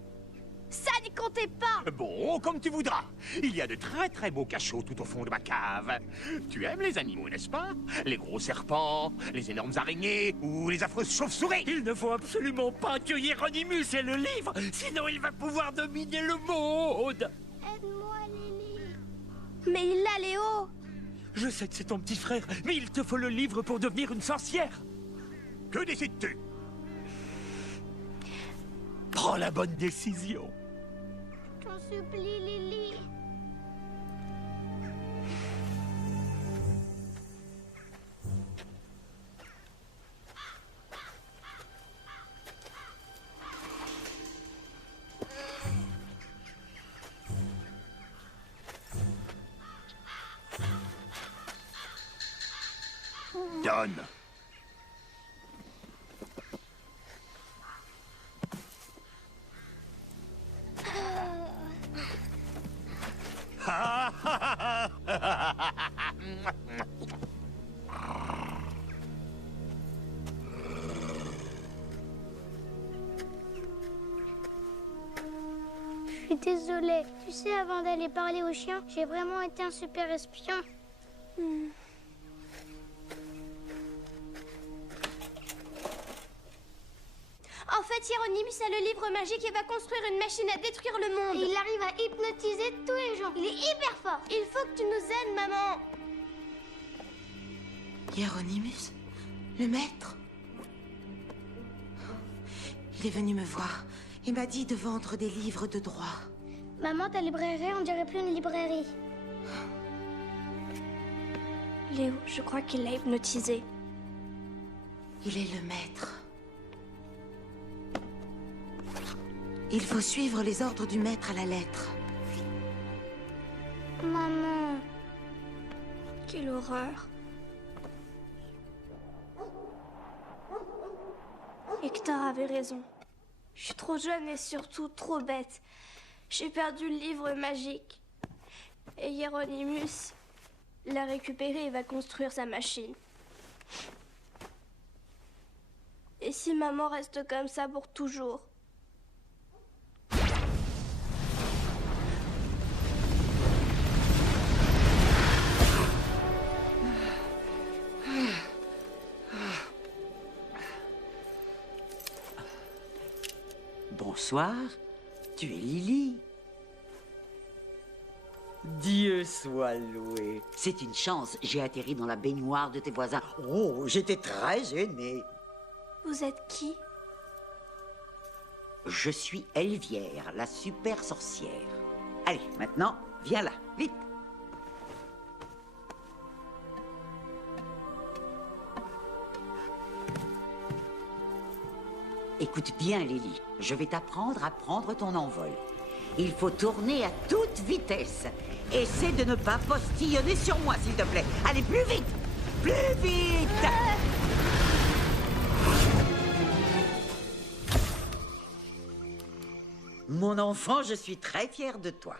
Ça n'y comptait pas! Bon, comme tu voudras. Il y a de très très beaux cachots tout au fond de ma cave. Tu aimes les animaux, n'est-ce pas? Les gros serpents, les énormes araignées ou les affreuses chauves-souris. Il ne faut absolument pas que Hieronymus ait le livre, sinon il va pouvoir dominer le monde. Aide-moi, Lily. Mais il l'a, Léo! Je sais que c'est ton petit frère, mais il te faut le livre pour devenir une sorcière. Que décides-tu? Prends la bonne décision. T'en supplie, Lily. Donne. Je suis désolée. Tu sais, avant d'aller parler aux chiens, j'ai vraiment été un super espion. En fait, Hieronymus a le livre magique et va construire une machine à détruire le monde. Et il arrive à hypnotiser tous les gens. Il est hyper fort. Il faut que tu nous aides, maman. Hieronymus? Le maître? Il est venu me voir et m'a dit de vendre des livres de droit. Maman, ta librairie, on dirait plus une librairie. Léo, je crois qu'il l'a hypnotisé. Il est le maître. Il faut suivre les ordres du maître à la lettre. Maman. Quelle horreur. Hector avait raison. Je suis trop jeune et surtout trop bête. J'ai perdu le livre magique. Et Hieronymus l'a récupéré et va construire sa machine. Et si maman reste comme ça pour toujours? Bonsoir, tu es Lily. Dieu soit loué. C'est une chance, j'ai atterri dans la baignoire de tes voisins. Oh, j'étais très gêné. Vous êtes qui? Je suis Elvière, la super sorcière. Allez, maintenant, viens là, vite. Écoute bien, Lily. Je vais t'apprendre à prendre ton envol. Il faut tourner à toute vitesse. Essaie de ne pas postillonner sur moi, s'il te plaît. Allez, plus vite! Plus vite! Mon enfant, je suis très fière de toi.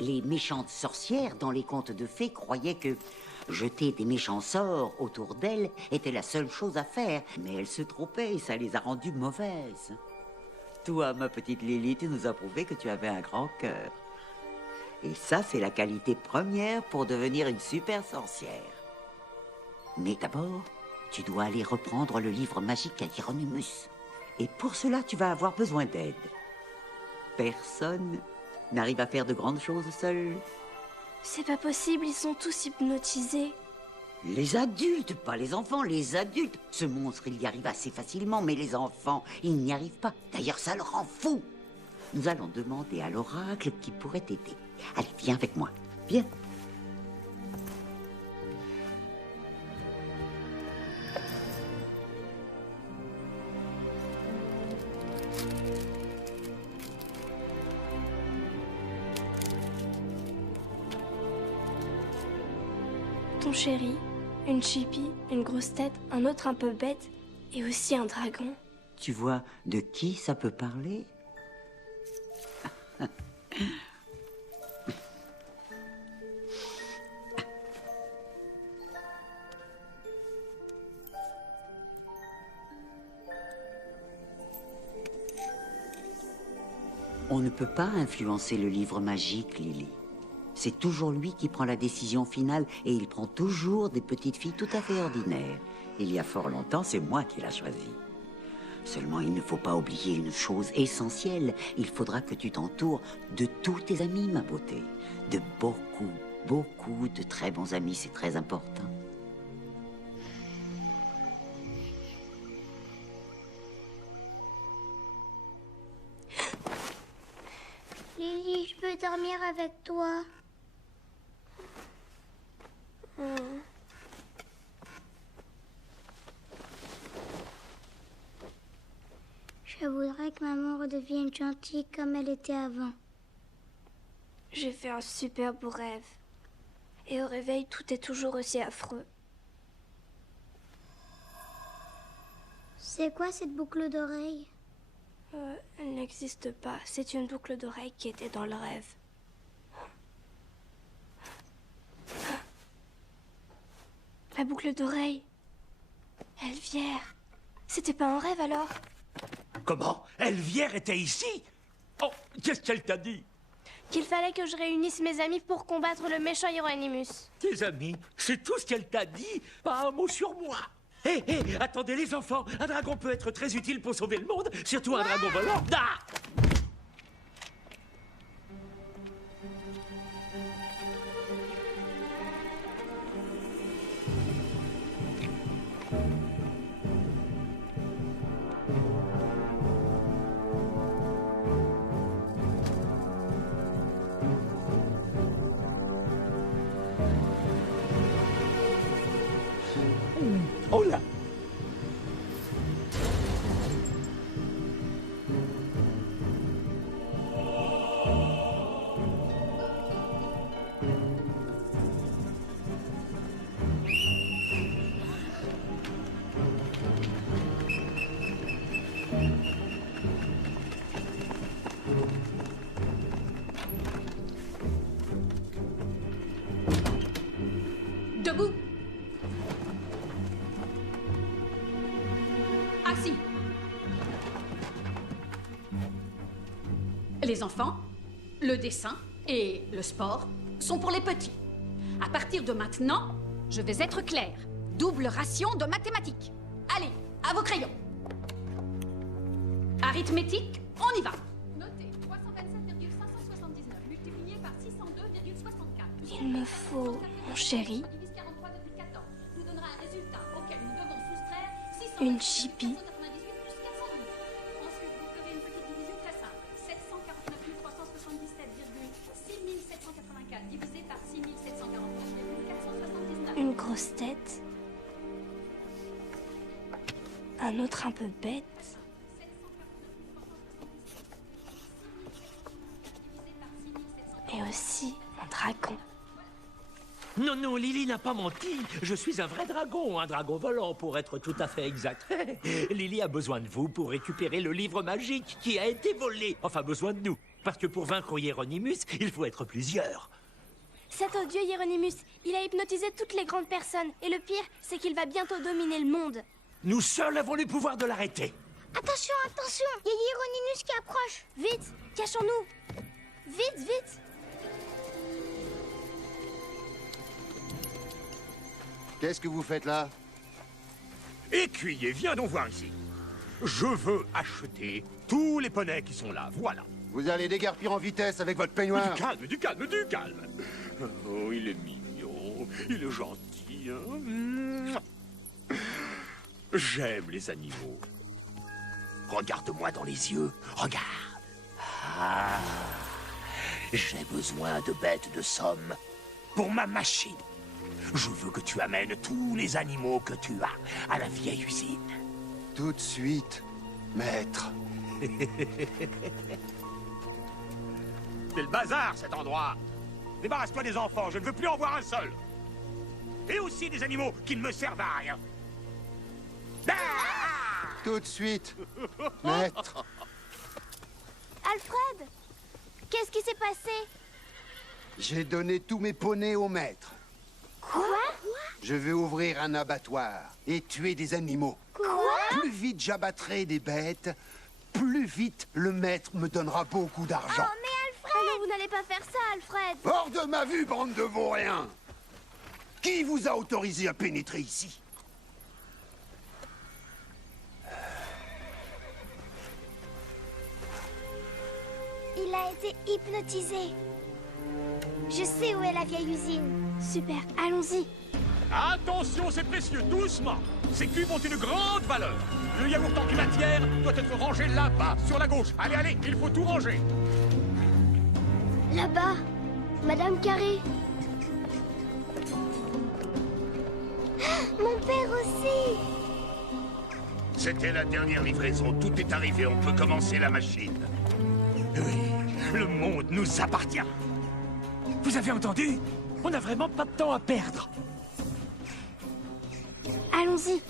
Les méchantes sorcières dans les contes de fées croyaient que jeter des méchants sorts autour d'elles était la seule chose à faire. Mais elles se trompaient et ça les a rendues mauvaises. Toi, ma petite Lily, tu nous as prouvé que tu avais un grand cœur. Et ça, c'est la qualité première pour devenir une super sorcière. Mais d'abord, tu dois aller reprendre le livre magique à Hieronymus. Et pour cela, tu vas avoir besoin d'aide. Personne n'arrive à faire de grandes choses seul. C'est pas possible, ils sont tous hypnotisés. Les adultes, pas les enfants, les adultes. Ce monstre, il y arrive assez facilement, mais les enfants, ils n'y arrivent pas. D'ailleurs, ça le rend fou. Nous allons demander à l'oracle qui pourrait t'aider. Allez, viens avec moi. Viens. poisson chéri, une chipie, une grosse tête, un autre un peu bête et aussi un dragon. Tu vois de qui ça peut parler? On ne peut pas influencer le livre magique, Lily. C'est toujours lui qui prend la décision finale et il prend toujours des petites filles tout à fait ordinaires. Il y a fort longtemps, c'est moi qui l'ai choisi. Seulement, il ne faut pas oublier une chose essentielle. Il faudra que tu t'entoures de tous tes amis, ma beauté. De beaucoup, beaucoup de très bons amis, c'est très important. Lily, je peux dormir avec toi. Je voudrais que maman redevienne gentille comme elle était avant. J'ai fait un super beau rêve. Et au réveil, tout est toujours aussi affreux. C'est quoi cette boucle d'oreille? Elle n'existe pas. C'est une boucle d'oreille qui était dans le rêve. La boucle d'oreille. Elvière. C'était pas un rêve alors? Comment? Elvière était ici? Oh, qu'est-ce qu'elle t'a dit? Qu'il fallait que je réunisse mes amis pour combattre le méchant Hieronymus. Tes amis? C'est tout ce qu'elle t'a dit? Pas un mot sur moi. Hé, attendez les enfants, un dragon peut être très utile pour sauver le monde, surtout un dragon volant. Ah! Oh là! Debout. Assis. Les enfants, le dessin et le sport sont pour les petits. À partir de maintenant, je vais être claire. Double ration de mathématiques. Allez, à vos crayons. Arithmétique, on y va. Notez 327,579 multiplié par 602,64. Il me faut, mon chéri, une chipie. Une grosse tête. Un autre un peu bête. Et aussi un dragon. Non, non, Lily n'a pas menti. Je suis un vrai dragon, un dragon volant, pour être tout à fait exact. Lily a besoin de vous pour récupérer le livre magique qui a été volé. Enfin, besoin de nous. Parce que pour vaincre Hieronymus, il faut être plusieurs. Cet odieux Hieronymus, il a hypnotisé toutes les grandes personnes. Et le pire, c'est qu'il va bientôt dominer le monde. Nous seuls avons le pouvoir de l'arrêter. Attention, attention! Il y a Hieronymus qui approche! Vite, cachons-nous! Vite, vite! Qu'est-ce que vous faites là? Écuyer, viens donc voir ici. Je veux acheter tous les poneys qui sont là, voilà. Vous allez déguerpir en vitesse avec votre peignoir. Du calme, du calme, du calme. Oh, il est mignon, il est gentil. Hein. J'aime les animaux. Regarde-moi dans les yeux, regarde. Ah, j'ai besoin de bêtes de somme pour ma machine. Je veux que tu amènes tous les animaux que tu as à la vieille usine. Tout de suite, maître. C'est le bazar, cet endroit. Débarrasse-toi des enfants, je ne veux plus en voir un seul. et aussi des animaux qui ne me servent à rien. Tout de suite, maître. Alfred, qu'est-ce qui s'est passé? J'ai donné tous mes poneys au maître. Quoi? Je vais ouvrir un abattoir et tuer des animaux. Quoi? Plus vite j'abattrai des bêtes, plus vite le maître me donnera beaucoup d'argent. Oh, mais Alfred! Alors vous n'allez pas faire ça, Alfred! Hors de ma vue, bande de vauriens! Qui vous a autorisé à pénétrer ici? Il a été hypnotisé. Je sais où est la vieille usine. Super, allons-y. Attention, c'est précieux, doucement. Ces cubes ont une grande valeur. Le yaourt antimatière doit être rangé là-bas, sur la gauche. Allez, allez, il faut tout ranger. Là-bas, Madame Carré. Mon père aussi. C'était la dernière livraison. Tout est arrivé. On peut commencer la machine. Oui, le monde nous appartient. Vous avez entendu? On n'a vraiment pas de temps à perdre. Allons-y.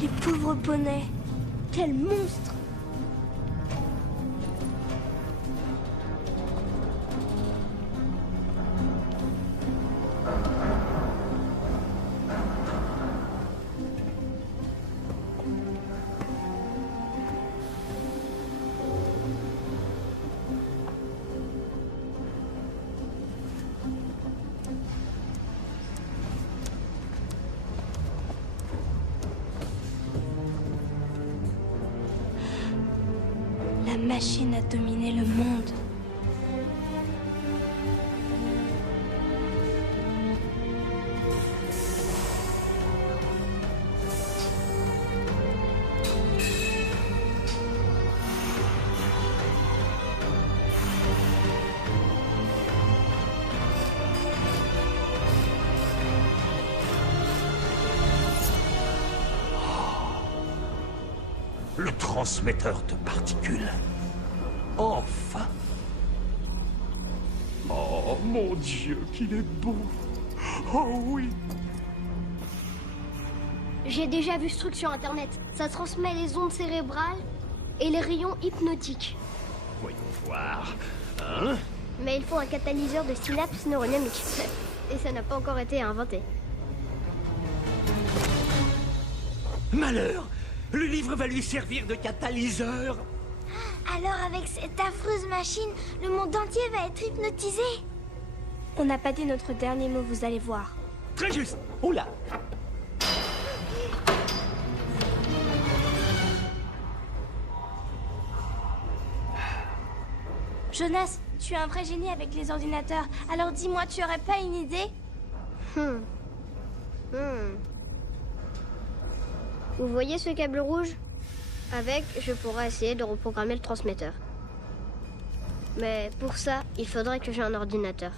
Les pauvres poneys. Quel monstre! La machine a dominé le monde. Le transmetteur de particules. Enfin. Oh, mon Dieu, qu'il est beau. Oh oui. J'ai déjà vu ce truc sur Internet. Ça transmet les ondes cérébrales et les rayons hypnotiques. Voyons voir. Hein? Mais il faut un catalyseur de synapses neurodynamiques. Et ça n'a pas encore été inventé. Malheur! Le livre va lui servir de catalyseur. Alors avec cette affreuse machine, le monde entier va être hypnotisé. On n'a pas dit notre dernier mot, vous allez voir. Très juste. Oula. Jonas, tu es un vrai génie avec les ordinateurs. Alors dis-moi, tu aurais pas une idée? Vous voyez ce câble rouge? Avec, je pourrais essayer de reprogrammer le transmetteur. Mais pour ça, il faudrait que j'ai un ordinateur.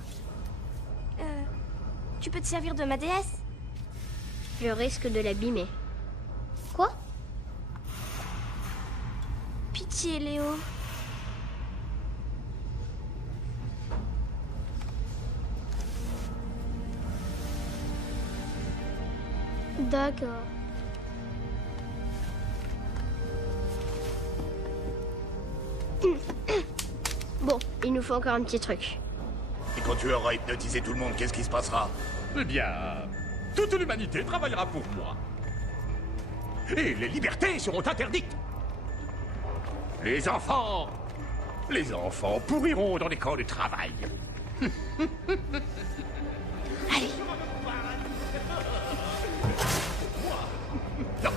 Tu peux te servir de ma déesse? Je risque de l'abîmer. Quoi? Pitié, Léo. D'accord. Bon, il nous faut encore un petit truc. Et quand tu auras hypnotisé tout le monde, qu'est-ce qui se passera? Eh bien, toute l'humanité travaillera pour moi. Et les libertés seront interdites. Les enfants pourriront dans les camps de travail. Allez. Non.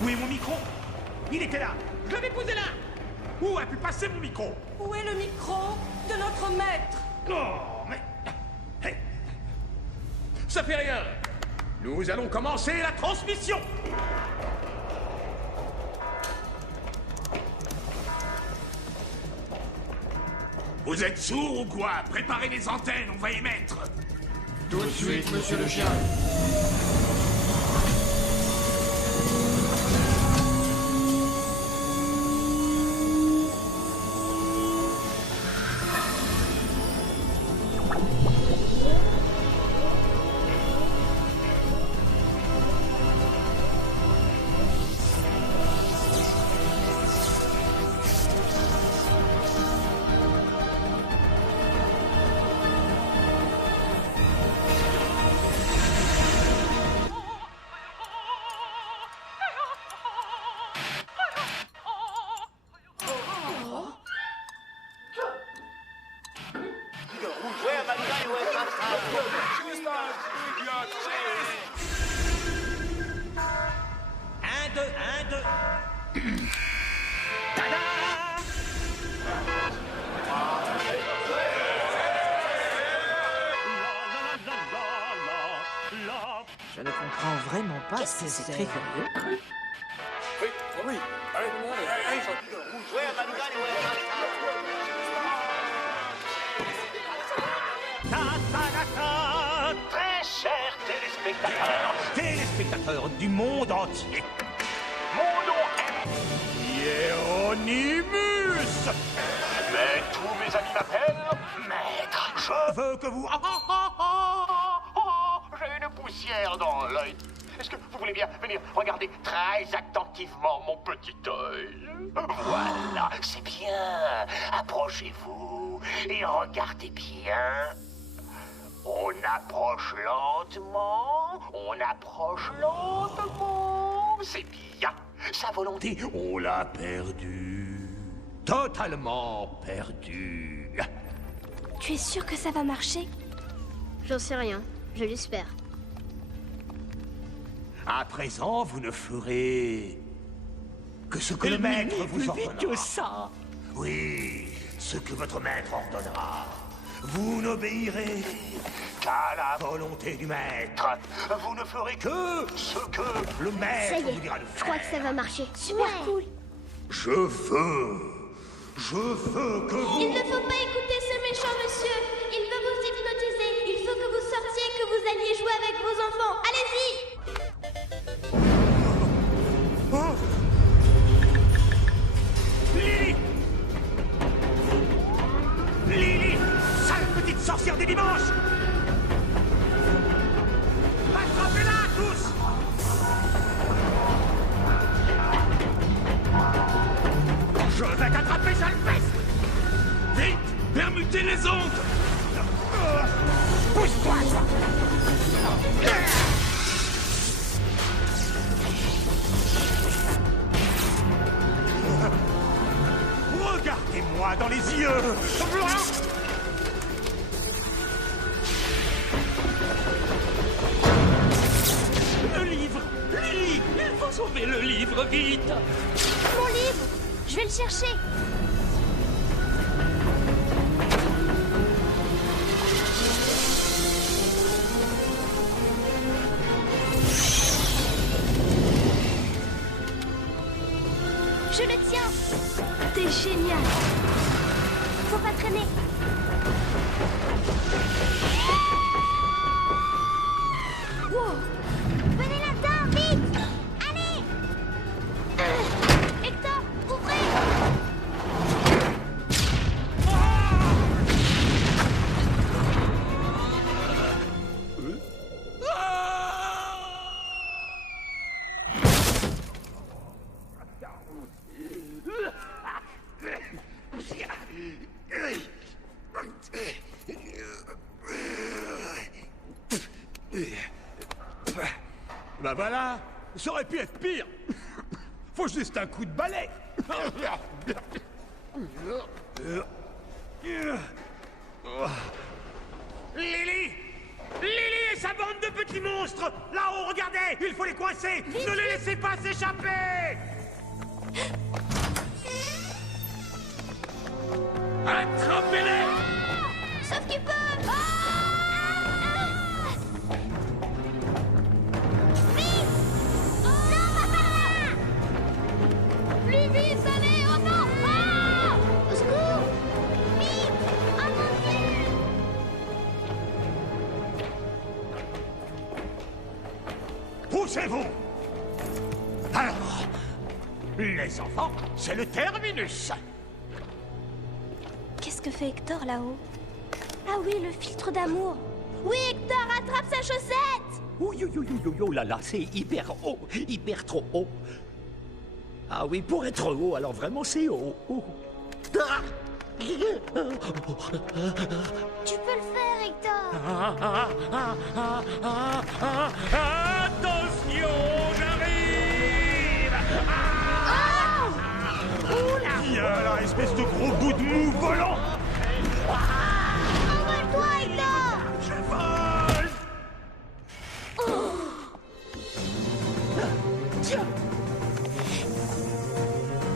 Où est mon micro? Il était là. Je l'avais posé là. Où a pu passer mon micro? Où est le micro de notre maître? Oh, mais... Hey. Ça fait rien. Nous allons commencer la transmission. Vous êtes sourds ou quoi? Préparez les antennes, on va y mettre. Tout de suite, monsieur le chien. Je ne comprends vraiment pas. C'est très curieux. Oui. Très chers téléspectateurs du monde entier, mon nom est Hieronymus. Mais tous mes amis m'appellent Maître. Je veux que vous... j'ai une poussière dans l'œil. Est-ce que vous voulez bien venir regarder très attentivement mon petit œil? Voilà, c'est bien. Approchez-vous et regardez bien. On approche lentement, c'est bien. Sa volonté, on l'a perdue. Totalement perdue. Tu es sûr que ça va marcher? J'en sais rien, je l'espère. À présent, vous ne ferez que ce que le maître vous ordonnera. Que ça. Oui, ce que votre maître ordonnera. Vous n'obéirez qu'à la volonté du maître. Vous ne ferez que ce que le Ça maître y vous dira est, de je faire. crois que ça va marcher. Super cool. Je veux que vous... Il ne faut pas écouter ce méchant monsieur. Il veut vous hypnotiser. Il faut que vous sortiez, que vous alliez jouer avec vos enfants. Allez-y! Lily! Lily! Sale petite sorcière du dimanche! Attrapez-la tous! Je vais t'attraper, sale peste! Vite! Permutez les ondes! Pousse-toi! Regardez-moi dans les yeux! Le livre! Lily! Il faut sauver le livre, vite! Mon livre! Je vais le chercher. Je le tiens. T'es génial. Faut pas traîner. Wow. Venez là-dedans, vite. Allez. Hector, ouvrez. Ben voilà, ça aurait pu être pire. Faut juste un coup de balai. Lily! Lily et sa bande de petits monstres! Là-haut, regardez! Il faut les coincer! Ne les laissez pas s'échapper! Attrapez-les! Sauf qu'il peut. Vite. Non, pas par là. Plus vite, allez. Oh non. Au secours. Vite. Poussez-vous! Alors, les enfants, c'est le terminus. Qu'est-ce que fait Hector là-haut? Ah oui, le filtre d'amour. Oui, Hector, attrape sa chaussette! Oh là là, c'est hyper haut, hyper trop haut. Ah oui, pour être haut, alors vraiment c'est haut. Oh. Ah. Tu peux le faire, Hector. Attention, j'arrive. Viens là, espèce de gros bout de mou volant. Envole-toi, Hector. Je vole. Tiens.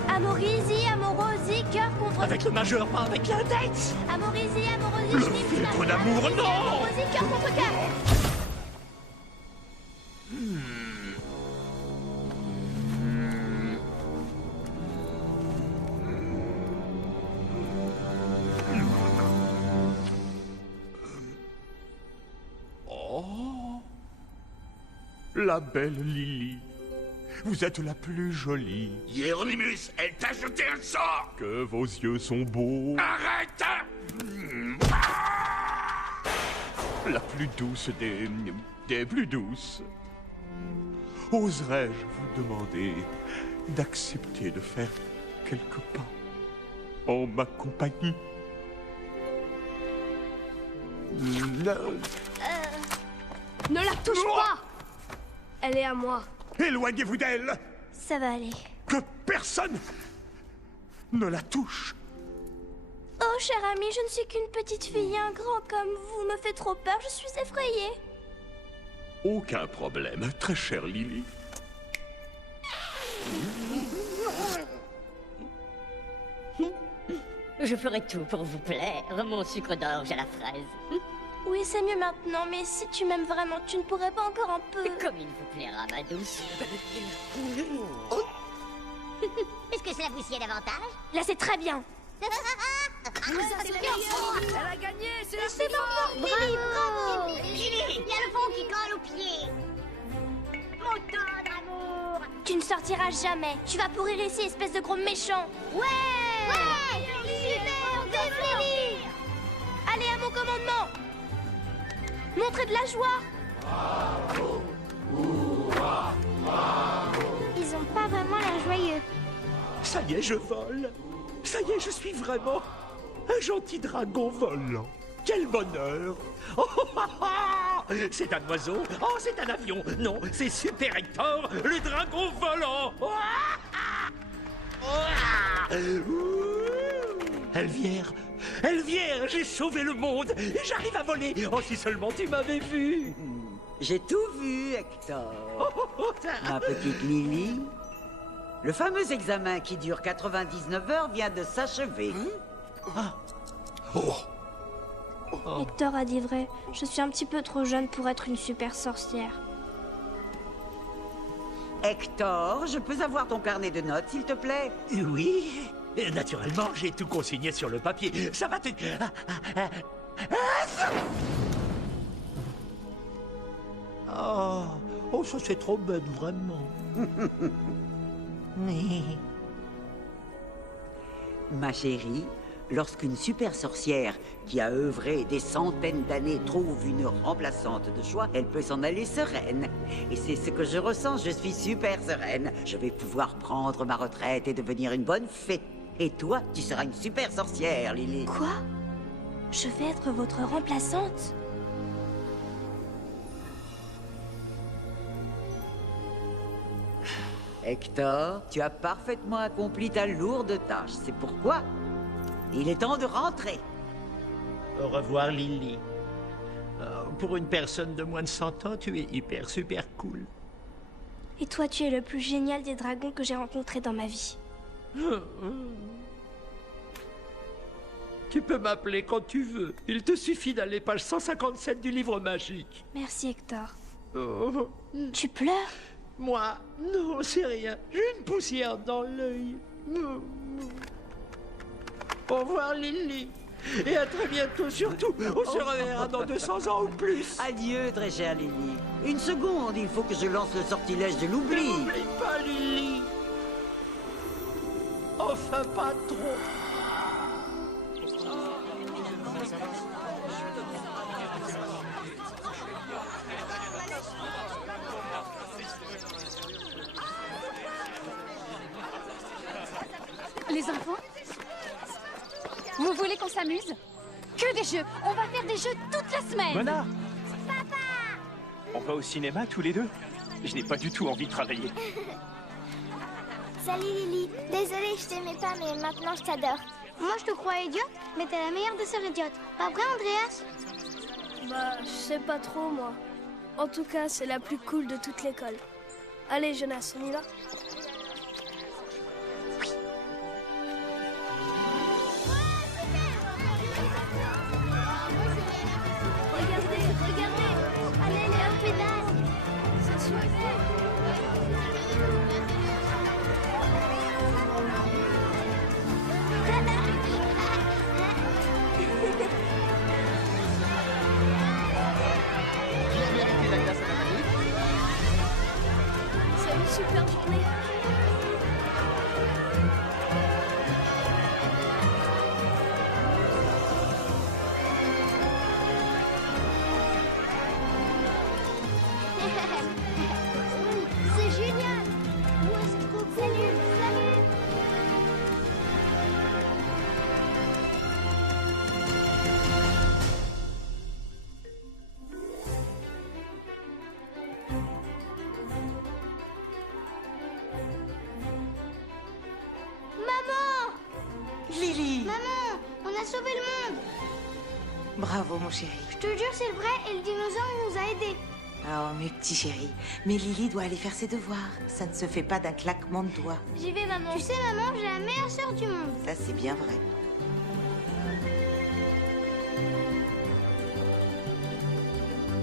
Amorisi, amorosi, cœur contre... Avec le majeur, pas avec l'index. Amorisi, amorosi, Le schnipp, filtre schnapp. d'amour, Amorisi, non. amorosi, cœur contre cœur. Oh, la belle Lily. Vous êtes la plus jolie. Hieronymus, elle t'a jeté un sort. Que vos yeux sont beaux. Arrête. La plus douce des plus douces. Oserais-je vous demander d'accepter de faire quelques pas en ma compagnie? Ne la touche pas! Elle est à moi. Éloignez-vous d'elle. Ça va aller. Que personne ne la touche. Oh, cher ami, je ne suis qu'une petite fille. Un grand comme vous me fait trop peur. Je suis effrayée. Aucun problème, très chère Lily. Je ferai tout pour vous plaire, mon sucre d'orge à la fraise. Oui, c'est mieux maintenant, mais si tu m'aimes vraiment, tu ne pourrais pas encore un peu... Comme il vous plaira, ma douce. Est-ce que cela vous sied davantage? Là, c'est très bien. Elle a gagné, c'est la C'est bon, Lily, bravo. Lily, il y a le fond qui colle aux pieds. Mon tendre amour. Tu ne sortiras jamais. Tu vas pourrir ici, espèce de gros méchant. Ouais. Super, vive Lily. Allez, à mon commandement. Montrez de la joie. Ils ont pas vraiment l'air joyeux. Ça y est, je vole. Ça y est, je suis vraiment un gentil dragon volant. Quel bonheur. Oh, oh, oh, oh. C'est un oiseau. Oh, c'est un avion. Non, c'est Super Hector, le dragon volant. Oh, ah, ah. Ouh. Elvière, Elvière, j'ai sauvé le monde et j'arrive à voler. Oh, si seulement tu m'avais vu. J'ai tout vu, Hector. Oh, Ma petite Lily. Le fameux examen qui dure 99 heures vient de s'achever. Hector a dit vrai. Je suis un petit peu trop jeune pour être une super sorcière. Hector, je peux avoir ton carnet de notes, s'il te plaît? Oui, naturellement, j'ai tout consigné sur le papier. Ça va te... Oh, ça c'est trop bête, vraiment. Ma chérie, lorsqu'une super sorcière qui a œuvré des centaines d'années trouve une remplaçante de choix, elle peut s'en aller sereine. Et c'est ce que je ressens, je suis super sereine. Je vais pouvoir prendre ma retraite et devenir une bonne fée. Et toi, tu seras une super sorcière, Lily. Quoi? Je vais être votre remplaçante? Hector, tu as parfaitement accompli ta lourde tâche. C'est pourquoi il est temps de rentrer. Au revoir, Lily. Pour une personne de moins de 100 ans, tu es hyper, super cool. Et toi, tu es le plus génial des dragons que j'ai rencontrés dans ma vie. Tu peux m'appeler quand tu veux. Il te suffit d'aller page 157 du livre magique. Merci, Hector. Oh. Tu pleures? Moi, non, c'est rien. J'ai une poussière dans l'œil. Au revoir, Lily. Et à très bientôt, surtout. On se reverra dans 200 ans ou plus. Adieu, très chère Lily. Une seconde, il faut que je lance le sortilège de l'oubli. N'oublie pas, Lily. Enfin, pas trop. Les enfants, vous voulez qu'on s'amuse? Que des jeux! On va faire des jeux toute la semaine! Mona! On va au cinéma tous les deux? Je n'ai pas du tout envie de travailler. Salut Lily. Désolée, je t'aimais pas, mais maintenant je t'adore. Moi, je te crois idiote, mais t'es la meilleure des sœurs idiotes. Pas vrai, Andreas? Bah, je sais pas trop, moi. En tout cas, c'est la plus cool de toute l'école. Allez, Jonas, on y va? Regardez, allez, Léo pédale. C'est super. C'est une super journée. C'est génial. Ouais, c'est trop cool. Salut. Maman! Lily! Maman, on a sauvé le monde. Bravo, mon chéri. Je te jure, c'est le vrai et le dinosaure, il nous a aidés. Oh, mes petits chéris. Mais Lily doit aller faire ses devoirs. Ça ne se fait pas d'un claquement de doigts. J'y vais, maman. Tu sais, maman, j'ai la meilleure sœur du monde. Ça, c'est bien vrai.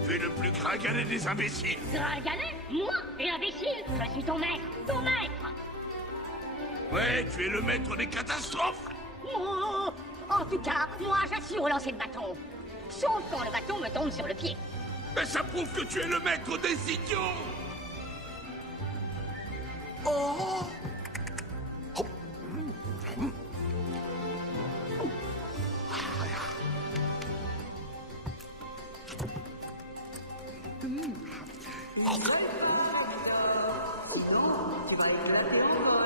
Tu es le plus gringalet des imbéciles. Gringalet? Moi? Et imbécile? Je suis ton maître. Ton maître! Ouais, tu es le maître des catastrophes. Oh, en tout cas, moi, j'assure lancer le bâton. Sauf quand le bâton me tombe sur le pied. Mais ça prouve que tu es le maître des idiots. Oh! Tu vas éclater encore.